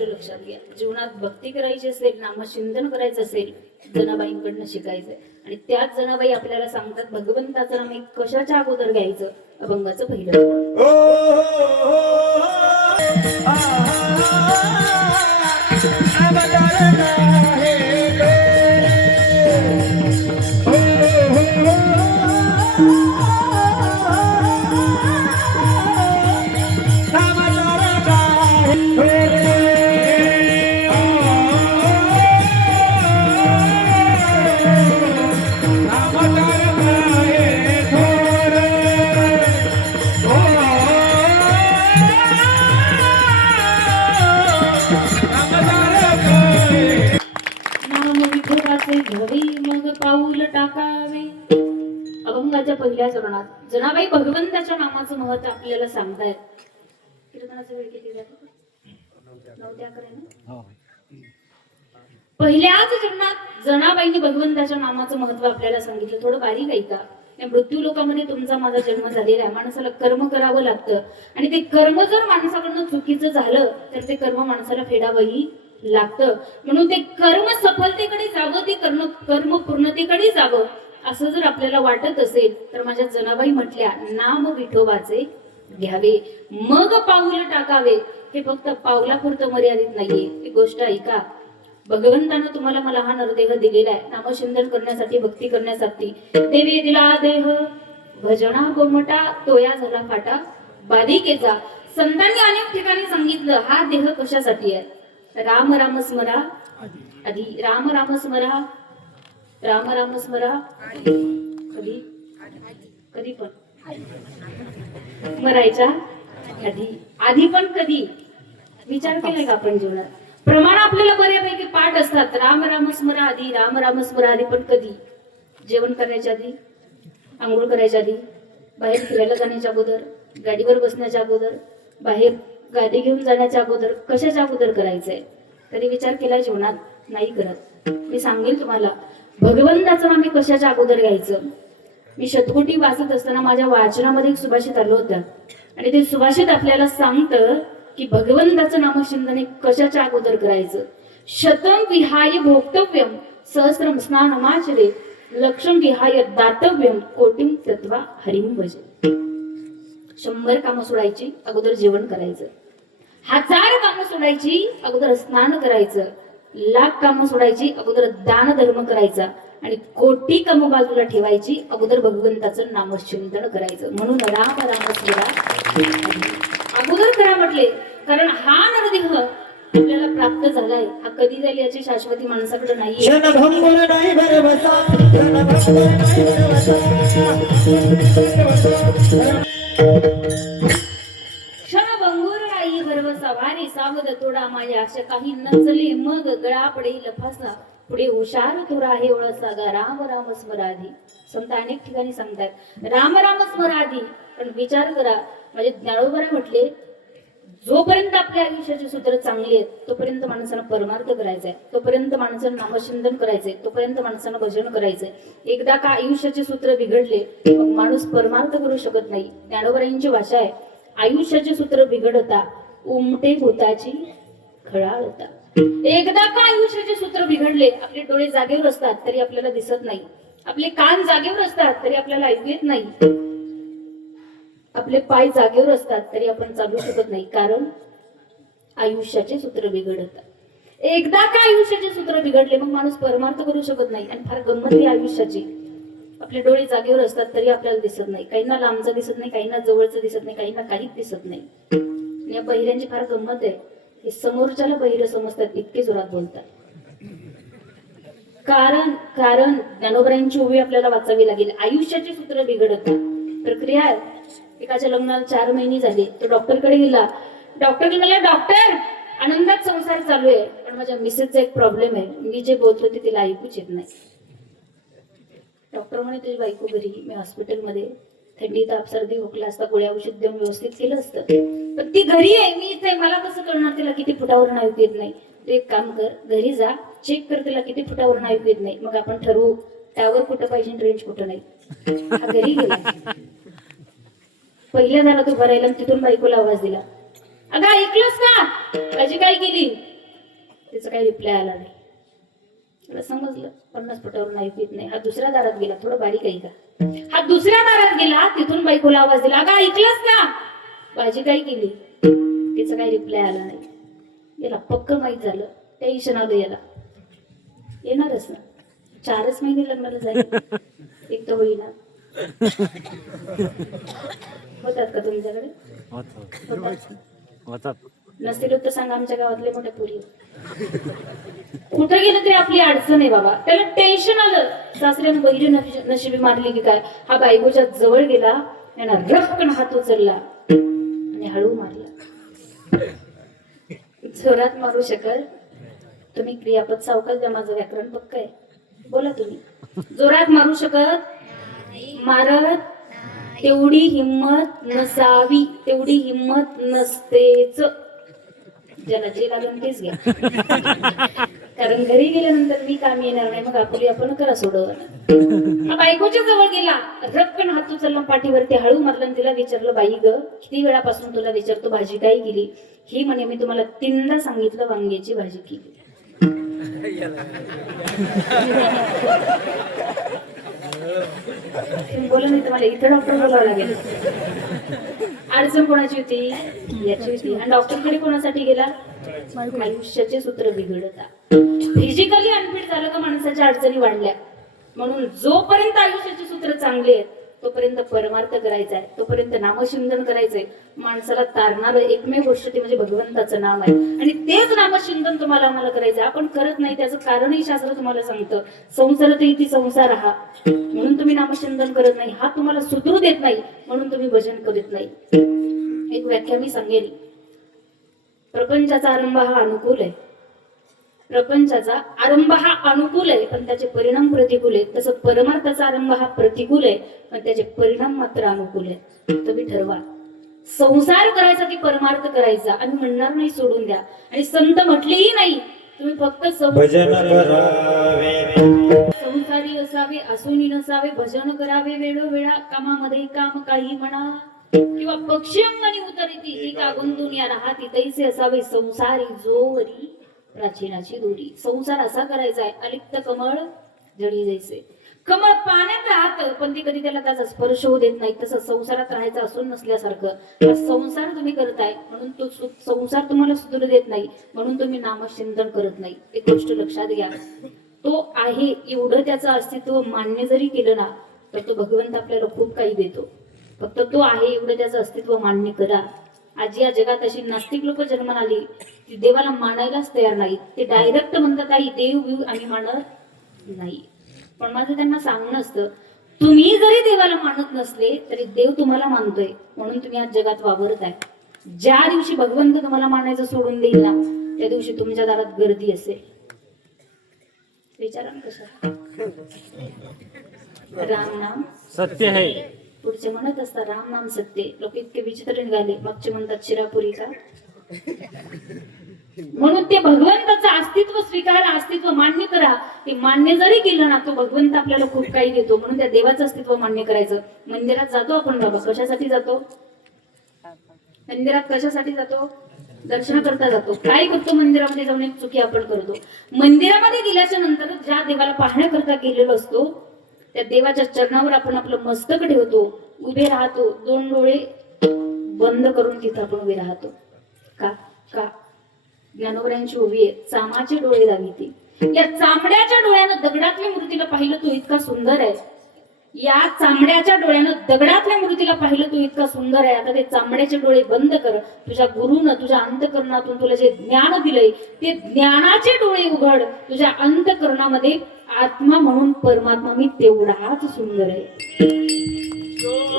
लक्षात घ्या, जीवनात भक्ती करायची असेल, नामचिंतन करायचं असेल, जनाबाईंकडनं शिकायचंय. आणि त्याच जनाबाई आपल्याला सांगतात भगवंताचं नाम कशाच्या अगोदर घ्यायचं, अभंगाचं पहिलं. घरी मग पाऊल टाकावे. अभंगाच्या पहिल्या चरणात जनाबाई भगवंताच्या नामाचं महत्व आपल्याला सांगतायत. कीर्तनाचा वेळ किती झाला? नव्हत्या करायला. हो. पहिल्याच जन्मात जनाबाईंनी भगवंताच्या नामाचं महत्व आपल्याला सांगितलं. थोडं बारीक ऐका. या मृत्यू लोकांमध्ये तुमचा माझा जन्म झालेला आहे. माणसाला कर्म करावं लागतं आणि ते कर्म जर माणसाकडनं चुकीचं झालं तर ते कर्म माणसाला फेडावंही लागतं. म्हणून ते कर्म सफलतेकडे जावं, ते कर्म पूर्णतेकडे जावं असं जर आपल्याला वाटत असेल तर माझ्या जनाबाई म्हटल्या, नाम विठोबाचे घ्यावे मग पाऊल टाकावे. हे फक्त पावलापुरतं मर्यादित नाहीये. ही गोष्ट ऐका. भगवंतानं तुम्हाला मला हा नरदेह दिलेला आहे नामचिंतन करण्यासाठी, भक्ती करण्यासाठी. देवी दिला देह भजना गोमटा, तोया झाला फाटा बाधिकेचा. संतांनी अनेक ठिकाणी सांगितलं हा देह कशासाठी आहे. राम राम स्मरा आधी, राम राम स्मरा, राम राम स्मरा कधी कधी पण मरायच्या आधी, आधी पण कधी विचार केलाय का आपण जीवनात. प्रमाण आपल्याला बऱ्यापैकी पाठ असतात. राम राम स्मरा आधी, राम राम स्मरा आधी पण कधी. जेवण करण्याच्या आधी, आंघोळ करायच्या आधी, बाहेर फिरायला जाण्याच्या अगोदर, गाडीवर बसण्याच्या अगोदर, बाहेर गाडी घेऊन जाण्याच्या अगोदर, कशाच्या अगोदर करायचंय. कधी विचार केला जीवनात. नाही करत. मी सांगेल तुम्हाला भगवंताचं नाम कशाच्या अगोदर घ्यायचं. मी शतकोटी वाचत असताना माझ्या वाचनामध्ये एक सुभाषित आलं होतं आणि ते सुभाषित आपल्याला सांगतं की भगवंताचं नामचिंतन कशाच्या अगोदर करायचं. शतम विहाय भोक्तव्यम सहस्रम स्नानमाचरे, लक्षम विहाय दातव्यम कोटिम तत्वा हरिम भजे. 100 कामं सोडायची, अगोदर जेवण करायचं. 1000 कामं सोडायची, अगोदर स्नान करायचं. 1,00,000 कामं सोडायची, अगोदर दान धर्म करायचा आणि कोटी कामं बाजूला ठेवायची, अगोदर भगवंताचं नामचिंतन करायचं. म्हणून राम राम स्मरा अगोदर करा म्हटले. कारण हा नरदेह आपल्याला प्राप्त झालाय. हा कधी जाईल याची शाश्वती माणसाकडे नाहीये. क्षणभंगुर राई गर्व सवारी सावध तोडा माया अशा काही नचले मग गळा पडेल फासा. पुढे हुशार तो राहे ओळसा गा राम राम स्मराधी. संत अनेक ठिकाणी सांगतात राम राम स्मराधी. पण विचार करा. म्हणजे ज्ञानोबा म्हटले जोपर्यंत आपल्या आयुष्याचे सूत्र चांगली आहेत तोपर्यंत माणसानं परमार्थ करायचंय, तोपर्यंत माणसानं नामचिंतन करायचंय, तोपर्यंत माणसानं भजन करायचंय. एकदा का आयुष्याचे सूत्र बिघडले मग माणूस परमार्थ करू शकत नाही. ज्ञानोबरांची भाषा आहे आयुष्याचे सूत्र बिघडता उमटे भूताची खळाळता. एकदा का आयुष्याचे सूत्र बिघडले, आपले डोळे जागेवर असतात तरी आपल्याला दिसत नाही, आपले कान जागेवर असतात तरी आपल्याला ऐकू येत नाही, आपले पाय जागेवर असतात तरी आपण चालू शकत नाही. कारण आयुष्याचे सूत्र बिघडतात. एकदा का आयुष्याचे सूत्र बिघडले मग माणूस परमार्थ करू शकत नाही. आणि फार गंमत आहे आयुष्याची. आपले डोळे जागेवर असतात तरी आपल्याला दिसत नाही. काहींना लांबचं दिसत नाही, काहींना जवळचं दिसत नाही, काहींना काहीच दिसत नाही. आणि या बहिऱ्यांची फार गंमत आहे. हे समोरच्याला बहिरे समजतात, इतके जोरात बोलतात. कारण ज्ञानोबरांची ओवी आपल्याला वाचावी लागेल. आयुष्याचे सूत्र बिघडतात. प्रक्रिया आहे. एकाच्या लग्नाला 4 महिने झाले. तो डॉक्टरकडे गेला. डॉक्टर मला डॉक्टर आनंदात संसार चालू आहे पण माझ्या मिसेसचा एक प्रॉब्लेम आहे. मी जे बोलतो ते तिला ऐकूच येत नाही. डॉक्टर म्हणे तुझी बायको घरी, मी हॉस्पिटलमध्ये, थंडी ताप सर्दी खोकला असता गोळ्या औषध देऊन व्यवस्थित केलं असतं पण ती घरी आहे, मी इथे, मला कसं कळणार तिला किती फुटावरून ऐकू येत नाही. तू एक काम कर, घरी जा, चेक कर तिला किती फुटावरून ऐकू येत नाही, मग आपण ठरवू टावर कुठं पाहिजे रेंज कुठं नाही. घरी गेला. पहिल्या झाला तो भरायला तिथून बायकोला आवाज दिला, अगं ऐकलंस का, माझी काय केली. तिचा काही रिप्लाय आला नाही. मला समजलं 50 फुटावरून ऐकू येत नाही. हा दुसऱ्या दारात गेला, थोडं बारीक आहे का. हा दुसऱ्या दारात गेला, तिथून बायकोला आवाज दिला, अगं ऐकलंस का, भाजी काय केली. तिचा काही रिप्लाय आला नाही. याला पक्क माहित झालं, टेन्शन आलं याला. येणारच ना, 4च महिने लग्नाला जाईल, एक तर होईना. होतात का तुमच्याकडे. नसतील तर सांगा, आमच्या गावातले मोठे पुरी. कुठं गेलं तरी आपली अडचण आहे बाबा. त्याला टेन्शन आलं. सासऱ्याने बहिरी नशिबी मारली की काय. हा बायकोच्या जवळ गेला, यांना रफकन हात उचलला आणि हळू मारला. जोरात मारू शकल तुम्ही, क्रियापद सावकाश द्या, माझं व्याकरण पक्क आहे. बोला तुम्ही. जोरात मारू शकत मारत तेवढी हिंमत नसावी, तेवढी हिंमत नसतेच. ज्याला जे लागेल तेच घ्या. कारण घरी गेल्यानंतर मी काम येणार नाही, मग आपण करा सोडवणं. बायकोच्या जवळ गेला, रक्कन हात उचलला पाठीवरती, हळू मारला आणि तिला विचारलं, बाई ग किती वेळापासून तुला विचारतो भाजी काय केली? ही म्हणे, मी तुम्हाला 3दा सांगितलं वांग्याची भाजी केली. बोला नाही तुम्हाला इथं डॉक्टर बोलावं लागेल. अडचण कोणाची होती? याची होती. आणि डॉक्टरकडे कोणासाठी गेला? आयुष्याचे सूत्र बिघडता. फिजिकली अनफिट झालं का माणसाच्या अडचणी वाढल्या. म्हणून जोपर्यंत आयुष्याची सूत्र चांगली आहेत तोपर्यंत परमार्थ करायचा आहे, तोपर्यंत नामचिंतन करायचंय. माणसाला तारणार एकमेव गोष्ट ती म्हणजे भगवंताचं नाव आहे. आणि तेच नामचिंतन तुम्हाला आम्हाला करायचं. आपण करत नाही त्याचं कारणही शास्त्र तुम्हाला सांगतं. संसारात इति संसार हा, म्हणून तुम्ही नामचिंतन करत नाही. हा तुम्हाला सुधरू देत नाही म्हणून तुम्ही भजन करत नाही. एक व्याख्या मी सांगेन. प्रपंचाचा आरंभ हा अनुकूल आहे. प्रपंचाचा आरंभ हा अनुकूल आहे पण त्याचे परिणाम प्रतिकूल आहेत. तसं परमार्थाचा आरंभ हा प्रतिकूल आहे पण त्याचे परिणाम मात्र अनुकूल आहेत. तुम्ही ठरवा संसार करायचा की परमार्थ करायचा. आम्ही म्हणणार नाही सोडून द्या, आणि संत म्हटलेही नाही तुम्ही फक्त भजन करावे, संसारी असावे असूनी नसावे. भजन करावे वेळोवेळा, कामामध्ये काम काही म्हणा, किंवा पक्षी अंगणी उतरती ती का गुंतून या राहती तैसे असावे संसारी जोवरी प्राचीनाची दोरी. संसार असा करायचा आहे अलिप्त कमळ जडी जैसे. कमळ पाण्यात राहतं पण ती कधी त्याला त्याचा स्पर्श होऊ देत नाही. तसं संसारात राहायचं असून नसल्यासारखं संसार तुम्ही करताय म्हणून तो संसार तुम्हाला सुधरू देत नाही, म्हणून तुम्ही नामचिंतन करत नाही. एक गोष्ट लक्षात घ्या, तो आहे एवढं त्याचं अस्तित्व मान्य जरी केलं ना तर तो भगवंत आपल्याला खूप काही देतो. फक्त तो आहे एवढं त्याचं अस्तित्व मान्य करा. आज या जगात अशी नास्तिक लोक जन्माला आली ती देवाला मानायलाच तयार नाही. ते डायरेक्ट म्हणतात आई देव बिव आम्ही मानत नाही. पण माझं त्यांना सांगणं असतं, तुम्ही जरी देवाला मानत नसले तरी देव तुम्हाला मानतोय म्हणून तुम्ही आज जगात वावरताय. ज्या दिवशी भगवंत तुम्हाला मानायचं सोडून देईल ना त्या दिवशी तुमच्या दारात गर्दी असेल. विचारा ना कसं. राम नाम सत्य है. पुढचे म्हणत असतात राम नाम सत्य. लोक इतके विचित्र निघाले. मागचे म्हणतात शिरापुरी का. म्हणून ते भगवंताचं अस्तित्व स्वीकारा, अस्तित्व मान्य करा. ते मान्य जरी केलं ना तो भगवंत आपल्याला खूप काही देतो. म्हणून त्या देवाचं अस्तित्व मान्य करायचं. मंदिरात जातो आपण बाबा, कशासाठी जातो? मंदिरात कशासाठी जातो? दर्शन करता जातो. काय करतो मंदिरामध्ये जाऊन? एक चुकी आपण करतो. मंदिरामध्ये गेल्याच्या नंतर ज्या देवाला पाहण्याकरता गेलेलो असतो त्या देवाच्या चरणावर आपण आपलं मस्तक ठेवतो, उभे राहतो, 2 डोळे बंद करून तिथं आपण उभे राहतो. का का ज्ञानोबरांची उभी आहे, चामाचे डोळे दाविते. या चामड्याच्या डोळ्यानं दगडातल्या मूर्तीला पाहिलं तो इतका सुंदर आहे. या चामड्याच्या डोळ्यानं दगडातल्या मूर्तीला पाहिलं तो इतका सुंदर आहे. आता ते चामड्याचे डोळे बंद कर. तुझ्या गुरुनं तुझ्या अंतःकरणातून तुला जे ज्ञान दिलंय ते ज्ञानाचे डोळे उघड. तुझ्या अंतःकरणामध्ये आत्मा म्हणून परमात्मा मी तेवढाच सुंदर आहे.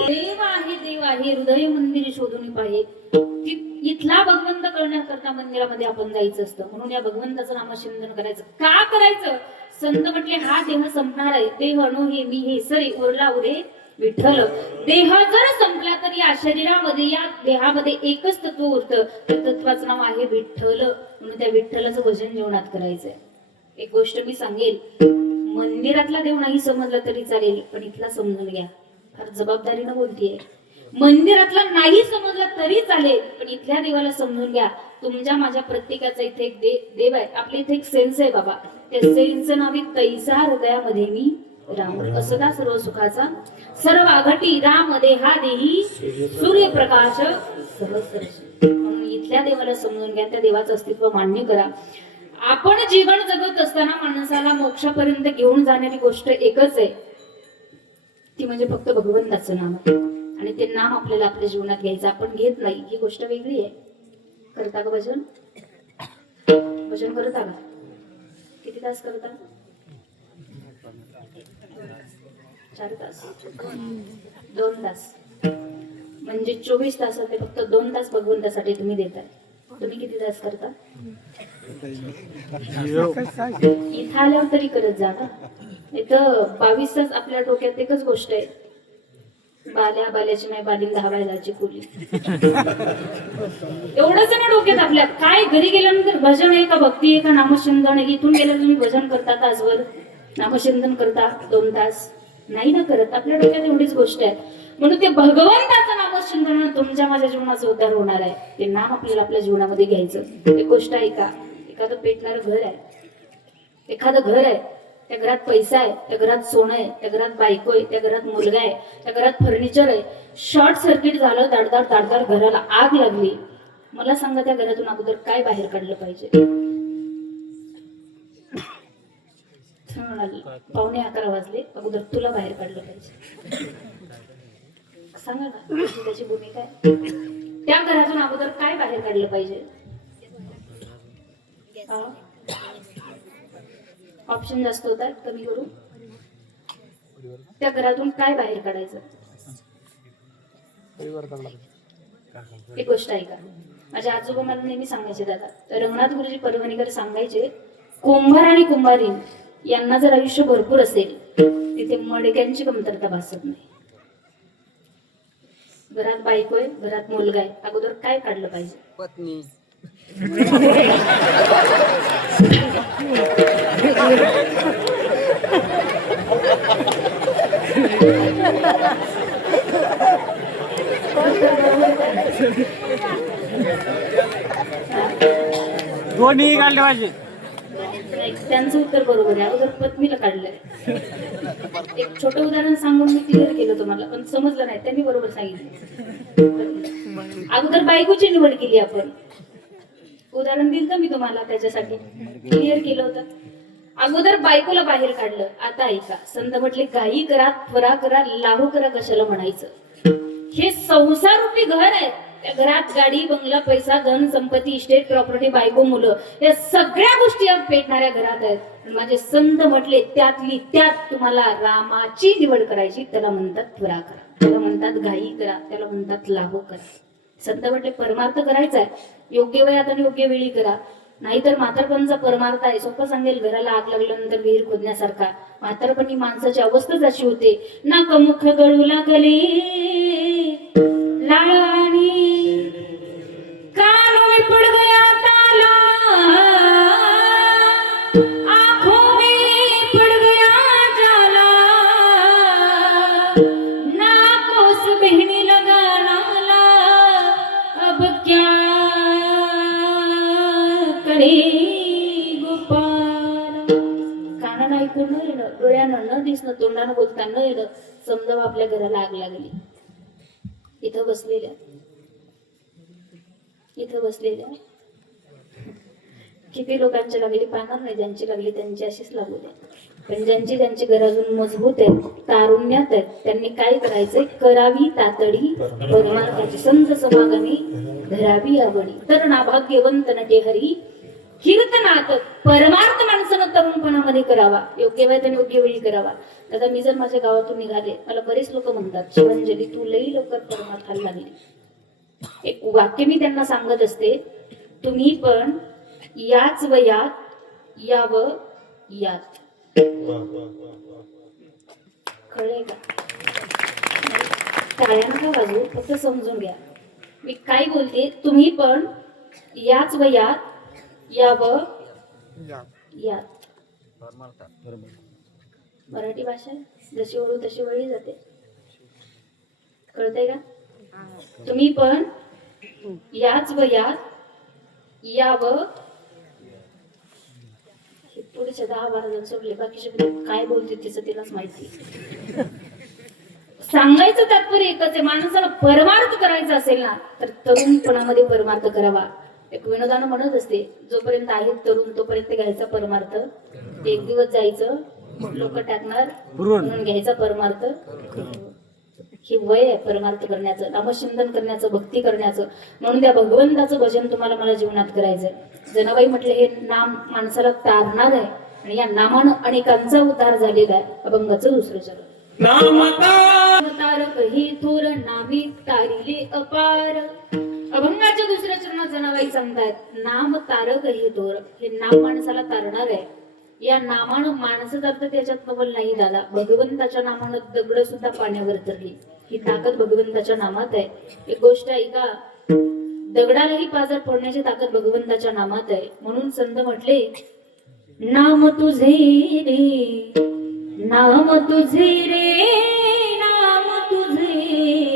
देव आहे, देव आहे, हृदय मंदिर शोधून पाहे. इथला भगवंत कळण्याकरता मंदिरामध्ये आपण जायचं असतं. म्हणून या भगवंताचं नामचिंतन करायचं. का करायचं? संत म्हटले हा देह संपणार आहे. देह अनु हे मी हे सरी उरला उरे विठ्ठल. देह जर संपला तर या शरीरामध्ये या देहामध्ये एकच तत्व उरतं. त्या तत्वाचं नाव आहे विठ्ठल. म्हणून त्या विठ्ठलाचं भजन जीवनात करायचंय. एक गोष्ट मी सांगेल, मंदिरातला देव नाही समजला तरी चालेल पण इथला समजून घ्या. फार जबाबदारीनं बोलतीये. मंदिरातला नाही समजला तरी चालेल पण इथल्या देवाला समजून घ्या. तुमच्या माझ्या प्रत्येकाचा इथे एक देव आहे. आपल्या इथे एक सेन्स आहे बाबा. त्या सेन्सचं नाव आहे तैसा हृदयामध्ये मी राम. असदा सर्व सुखाचा सर्व आघटी राम देहा देही सूर्यप्रकाश सहस्र. म्हणून इथल्या देवाला समजून घ्या. त्या देवाचं अस्तित्व मान्य करा. आपण जीवन जगत असताना माणसाला मोक्षापर्यंत घेऊन जाणारी गोष्ट एकच आहे, ती म्हणजे फक्त भगवंताचं नाम. आणि ते नाम आपल्याला आपल्या जीवनात घ्यायचं. आपण घेत नाही ही गोष्ट वेगळी आहे. करता का भजन? भजन करता का? किती तास करता? 4 तास, 2 तास, म्हणजे 24 तासात ते फक्त 2 तास भगवंतासाठी तुम्ही देताय. तुम्ही किती तास करता? इथं आल्यावर तरी करत जा ना. इथं 22 तास आपल्या डोक्यात एकच गोष्ट आहे, बाल्या बाल्याची नाही बालीन धावायलाची कुली. एवढंच ना डोक्यात आपल्या. काय घरी गेल्यानंतर भजन आहे का भक्ती आहे का नामचिंतन आहे? इथून गेल्यावर तुम्ही भजन करता तासभर, नामचिंतन करता 2 तास, नाही ना करत. आपल्या डोक्यात एवढीच गोष्ट आहे. म्हणून ते भगवंताचं नामचिंतन तुमच्या माझ्या जीवनाचा उद्धार होणार आहे. ते नाम आपल्याला आपल्या जीवनामध्ये घ्यायचं. एक गोष्ट आहे का, एखादं पेटणारं घर आहे, एखादं घर आहे, त्या घरात पैसा आहे, त्या घरात सोनं आहे, त्या घरात बायको आहे, त्या घरात मुलगा आहे, त्या घरात फर्निचर आहे. शॉर्ट सर्किट झालं, दाडदाड दाडदाड घराला आग लागली. मला सांगा त्या घरातून अगोदर काय बाहेर काढलं पाहिजे? पावणे 11 वाजले, अगोदर तुला बाहेर काढलं पाहिजे. सांगा ना त्याची भूमिका आहे. त्या घरातून अगोदर काय बाहेर काढलं पाहिजे? ऑप्शन जास्त होत आहेत, कमी करू. त्या घरातून काय बाहेर काढायचं? एक गोष्ट आहे का, माझ्या आजोबा मला नेहमी सांगायचे दादा, तर रंगनाथ गुरुजी परभणीकर सांगायचे, कुंभार आणि कुंभारीण यांना जर आयुष्य भरपूर असेल तिथे मडक्यांची कमतरता भासत नाही. घरात बायको आहे, घरात मुलगा आहे, अगोदर काय काढलं पाहिजे? पत्नी. दोन्ही काढले पाहिजे. त्यांचं उत्तर बरोबर आहे. अगोदर पत्नीला काढलंय. एक छोटं उदाहरण सांगून मी क्लिअर केलं तुम्हाला, पण समजलं नाही. त्यांनी बरोबर सांगितलं. अगोदर बायकोची निवड केली आपण. उदाहरण दिलं का मी तुम्हाला त्याच्यासाठी? क्लिअर केलं होतं. अगोदर बायकोला बाहेर काढलं. आता ऐका, संत म्हटले, घाई करा, त्वरा करा, लाहू करा, कशाला म्हणायचं? हे संसार रूपी घर आहे. त्या घरात गाडी, बंगला, पैसा, धन, संपत्ती, इस्टेट, प्रॉपर्टी, बायको, मुलं, या सगळ्या गोष्टी पेटणाऱ्या घरात आहेत. माझे संत म्हटले, त्यातली त्यात तुम्हाला रामाची निवड करायची. त्याला म्हणतात त्वरा करा, त्याला म्हणतात घाई करा, त्याला म्हणतात लाभो करा. संत म्हटले, परमार्थ करायचा आहे, योग्य वयात आणि योग्य वेळी करा. नाहीतर म्हातारपणचा परमार्थ आहे. सोपं सांगेल, घराला आग लागल्यानंतर विहीर खोदण्यासारखा. म्हातारपणी माणसाची अवस्थाच अशी होते, नाकमुख गळू लागले, लाळानी कानों में पड़ गया ताला, आंखों में पड़ गया जाला, नाकों से बहने लगा नाला, अब क्या करे गोपाल. कानानं ऐकून न येणं, डोळ्यानं न दिसणं, तोंडानं बोलता न येणं, समजा आपल्या घराला आग लागली. इथं बसलेल्या किती लोकांची लागली पाहणार नाही. ज्यांची लागली त्यांची अशीच लागू द्या. पण ज्यांची घर अजून मजबूत आहेत, तारुण्यात आहेत, त्यांनी काय करायचंय? करावी तातडी परमार्थाची, संत समागमी धरावी आवडी, तर नाभाग्यवंत नटे हरी कीर्तनात. परमार्थ माणसानं तरुणपणामध्ये करावा, योग्य वेळेत आणि योग्य वेळी करावा. दादा, मी जर माझ्या गावातून निघाले, मला बरेच लोक म्हणतात, शिवांजली तू लई लवकर परमार्थाला लागली. एक वाक्य मी त्यांना सांगत असते, तुम्ही पण याच वयात यावं यात. कळलंय का? टाळ्या नका वाजवू, फक्त समजून घ्या मी काय बोलते. तुम्ही पण याच वयात यावं यात. मराठी भाषा जशी वळू तशी वळली जाते. कळतंय का? तुम्ही पण याच वयात यावं. पुढचे 10-12 जण सोडले, बाकीचे काय बोलते तिचं तिलाच माहिती. सांगायचं तात्पर्य एकच आहे, माणसाला परमार्थ करायचा असेल ना तर तरुणपणामध्ये परमार्थ करावा. एक विनोदानं म्हणत असते, जोपर्यंत आहेत तरुण तोपर्यंत घ्यायचा परमार्थ, एक दिवस जायचं लोक टाकणार म्हणून घ्यायचा परमार्थ. हे वय आहे परमार्थ करण्याचं, नामचिंतन करण्याचं, भक्ती करण्याचं. म्हणून त्या भगवंताचं भजन तुम्हाला मला जीवनात करायचंय. जनाबाई म्हटले, हे नाम माणसाला तारणार आहे आणि या नामानं अनेकांचा उद्धार झालेला आहे. अभंगाचं दुसरं चरण. तारक ही थोर नामी तारिले अपार. अभंगाच्या दुसऱ्या चरणात जनाबाई सांगतात, नाम तारक हे थोर, हे नाम माणसाला तारणार आहे. या नामानं माणसं तर त्याच्यात नवल नाही झाला, भगवंताच्या नामानं दगड सुद्धा पाण्यावर तरली. ही ताकद भगवंताच्या नामात आहे. एक गोष्ट ऐका, दगडालाही पाजर फोडण्याची ताकद भगवंताच्या नामात आहे. म्हणून संत म्हटले, नाम तुझे रे, नाम तुझे रे, नाम तुझे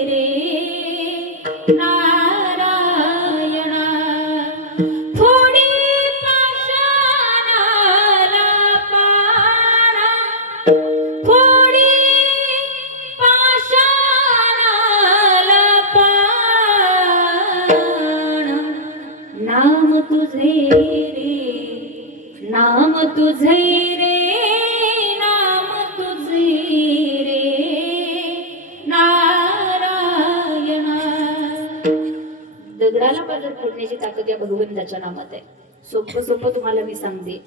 रे नारायणा. थोडी पाषाणाला पाना, थोडी पाषाणाला पाना. नाम तुझे रे, नाम तुझे रे, नाम तुझे रे नारायणा. दगडाला पाजर फोडण्याची ताकद या भगवंताच्या नामात आहे. सोपं सोपं तुम्हाला मी सांगते,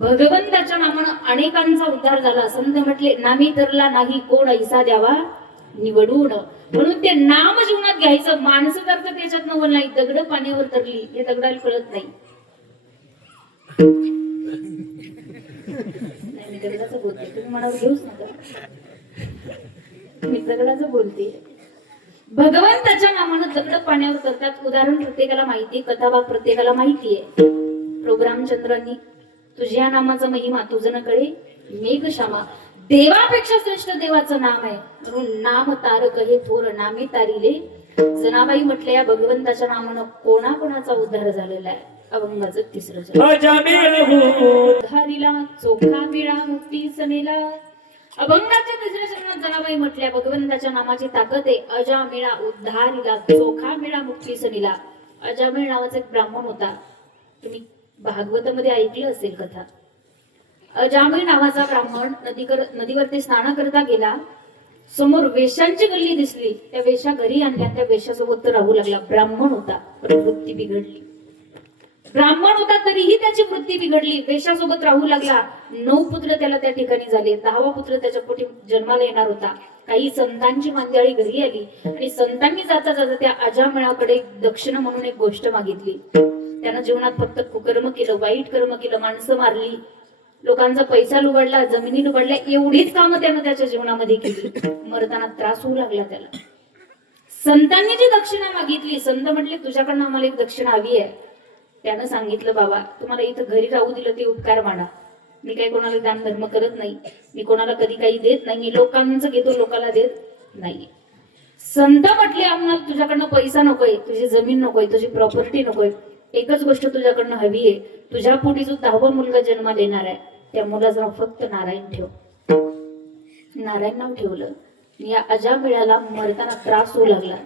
भगवंताच्या नामानं अनेकांचा उद्धार झाला. संत म्हटले, नामी तरला नाही कोण ऐसा द्यावा निवडून. म्हणून ते नाम जीवनात घ्यायचं. माणसं तर त्याच्यात नवल नाही. दगड पाण्यावर तरली हे दगडाला कळत नाही. मी दगडाचं बोलते, तुम्ही मनावर घेऊच नका. मी दगडाचं बोलते. भगवंताच्या नामानं दगड पाण्यावर करतात. उदाहरण प्रत्येकाला माहिती, कथाभाग प्रत्येकाला माहिती आहे. प्रभू रामचंद्रांनी तुझ्या नामाचा महिमा तुझं न कळे मेघ श्यामा. देवापेक्षा श्रेष्ठ देवाचं नाम आहे. म्हणून नाम तारक हे थोर नामे तारिले. जनाबाई म्हटल्या, या भगवंताच्या नामानं कोणाकोणाचा उद्धार झालेला आहे. अभंगाचं तिसरं चरण. उद्धारीला चोखा मिळा मुक्ती सनेला. अभंगाच्या तिसऱ्या चरणात जनाबाई म्हटल्या, भगवंताच्या नामाची ताकद आहे. अजामिळा उद्धारीला चोखा मिळा मुक्ती सनेला. अजामिळ नावाचा एक ब्राह्मण होता. तुम्ही भागवतामध्ये ऐकलं असेल कथा. अजामिळ नावाचा ब्राह्मण नदीवरती स्नान करता गेला. समोर वेश्यांची गल्ली दिसली. त्या वेश्या घरी आणल्या. त्या वेश्यासोबत राहू लागला. ब्राह्मण होता पण वृत्ती बिघडली. ब्राह्मण होता तरीही त्याची वृत्ती बिघडली. वेश्यासोबत राहू लागला. 9 पुत्र त्याला त्या ठिकाणी झाले. 10वा पुत्र त्याच्या पोटी जन्माला येणार होता. काही संतांची मांदियाळी घरी आली आणि संतांनी जाता जाता त्या अजामिळाकडे दक्षिणा म्हणून एक गोष्ट मागितली. त्यानं जीवनात फक्त कुकर्म केलं, वाईट कर्म केलं, माणसं मारली, लोकांचा पैसा लुबाडला, जमिनी लुबाडल्या, एवढीच कामं त्यानं त्याच्या जीवनामध्ये केली. मरताना त्रास होऊ लागला त्याला. संतांनी जी दक्षिणा मागितली, संत म्हटले, तुझ्याकडनं आम्हाला एक दक्षिणा हवी आहे. त्यानं सांगितलं, बाबा तुम्हाला इथं घरी राहू दिलं ते उपकार माना. मी काही कोणाला दान धर्म करत नाही. मी कोणाला कधी काही देत नाही. मी लोकांचं घेतो, लोकांना देत नाही. संत म्हटले, आम्हाला तुझ्याकडनं पैसा नकोय, तुझी जमीन नकोय, तुझी प्रॉपर्टी नकोय. एकच गोष्ट तुझ्याकडनं हवी आहे. तुझ्या पोटी जो 10वा मुलगा जन्माला येणार आहे, त्या मुलाचं नाव फक्त नारायण ठेव. नारायण नाव ठेवलं. या अजामिळाला मरताना त्रास होऊ लागला.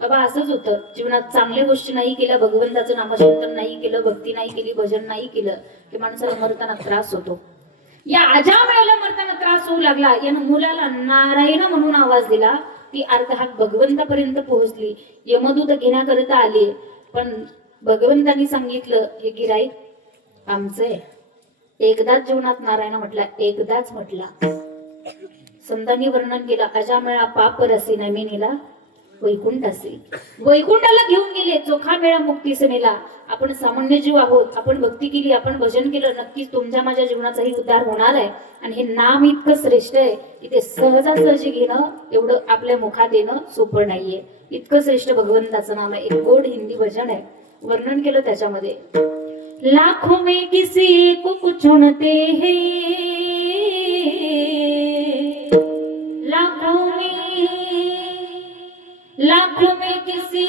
बाबा असंच होतं, जीवनात चांगल्या गोष्टी नाही केल्या, भगवंताचं नामचिंतन नाही केलं, भक्ती नाही केली, भजन नाही केलं, की माणसाला मरताना त्रास होतो. या अजामिळाला मरताना त्रास होऊ लागला. यानं मुलाला नारायण म्हणून आवाज दिला. ती अर्धा हात भगवंतापर्यंत पोहोचली. यमदूत घेण्याकरिता आले, पण भगवंतांनी सांगितलं, हे गिराईक आमचं आहे. एकदाच जीवनात नारायण म्हटला, एकदाच म्हटला. संतांनी वर्णन केलं, अजामिळा पाप रसी नमिनीला वैकुंठ असे. वैकुंठाला घेऊन गेले. चोखा मेळा मुक्ती सनेला. आपण सामान्य जीव आहोत. आपण भक्ती केली, आपण भजन केलं, नक्कीच तुमच्या माझ्या जीवनाचाही उद्धार होणार आहे. आणि हे नाम इतकं श्रेष्ठ आहे की ते सहजासहजी घेणं, एवढं आपल्या मुखात येणं सोपं नाहीये. इतकं श्रेष्ठ भगवंताचं नाम आहे. एक गोड हिंदी भजन आहे, वर्णन केलं त्याच्यामध्ये. लाखों में किसी को कुछ चुनते हैं, लाखों में किसी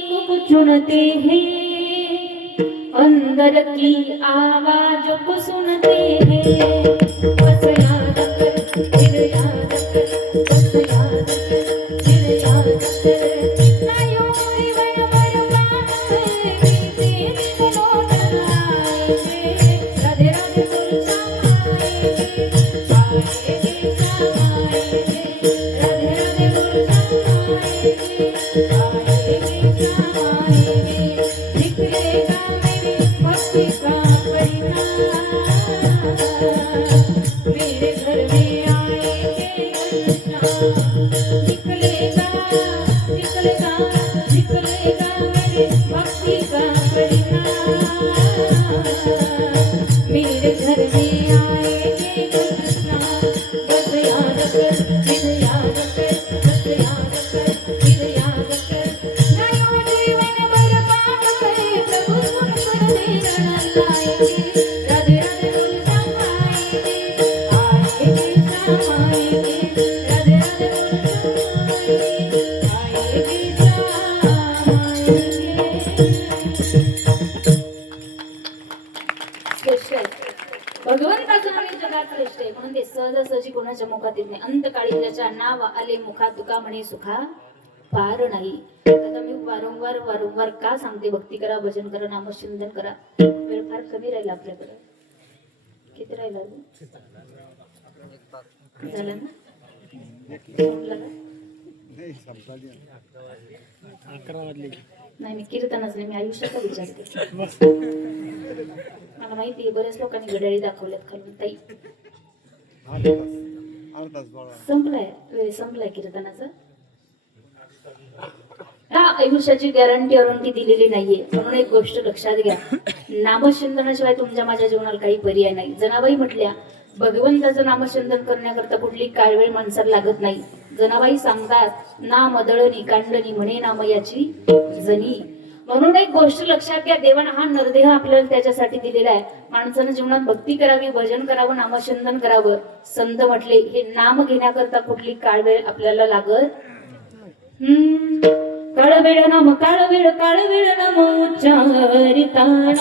को कुछ चुनते हैं, अंदर की आवाज को सुनते हैं. बस याद कर, फिर याद कर, बस याद कर, फिर याद कर. राधे राधे भक्ति का परिणाम राधे राधे बोल समाएंगे आएगी समाएंगे राधे राधे श्रेष्ठ आहे. भगवंताचं नाव हे जगात श्रेष्ठ आहे म्हणून ते सहजासहजी कोणाच्या मुखात येत नाही. अंतकाळी ज्याच्या नाव आले मुखात तुका म्हणे सुखा पार नाही. आता मी वारंवार वारंवार का सांगते, भक्ती करा, भजन करा, नामचिंतन करा. वेळ फार कमी राहिला आपल्याकडे. किती राहिला अजून? झालं ना? संपलं ना? 11 वाजले. नाही मी कीर्तनच नाही, मी आयुष्याचा विचारते. मला माहिती आहे बऱ्याच लोकांनी घड्याळी दाखवल्यात खालून. ताई संपलाय, वेळ संपलाय कीर्तनाचा. हा आयुष्याची गॅरंटी दिलेली नाहीये. म्हणून एक गोष्ट लक्षात घ्या, नामचिंतनाशिवाय तुमच्या माझ्या जीवनाला काही पर्याय नाही. जनाबाई म्हटल्या भगवंताचं नामचिंतन करण्याकरता कुठली काळवेळ माणसाला लागत नाही. जनाबाई सांगतात ना मदळणी कांडणी म्हणे नाम याची जनी. म्हणून एक गोष्ट लक्षात घ्या, देवानं हा नरदेह आपल्याला त्याच्यासाठी दिलेला आहे. माणसानं जीवनात भक्ती करावी, भजन करावं, नामचिंतन करावं. संत म्हटले हे नाम घेण्याकरता कुठली काळवेळ आपल्याला लागत. काळवेळ नाम काळवेळ काळवेळ नाम उच्चारिताना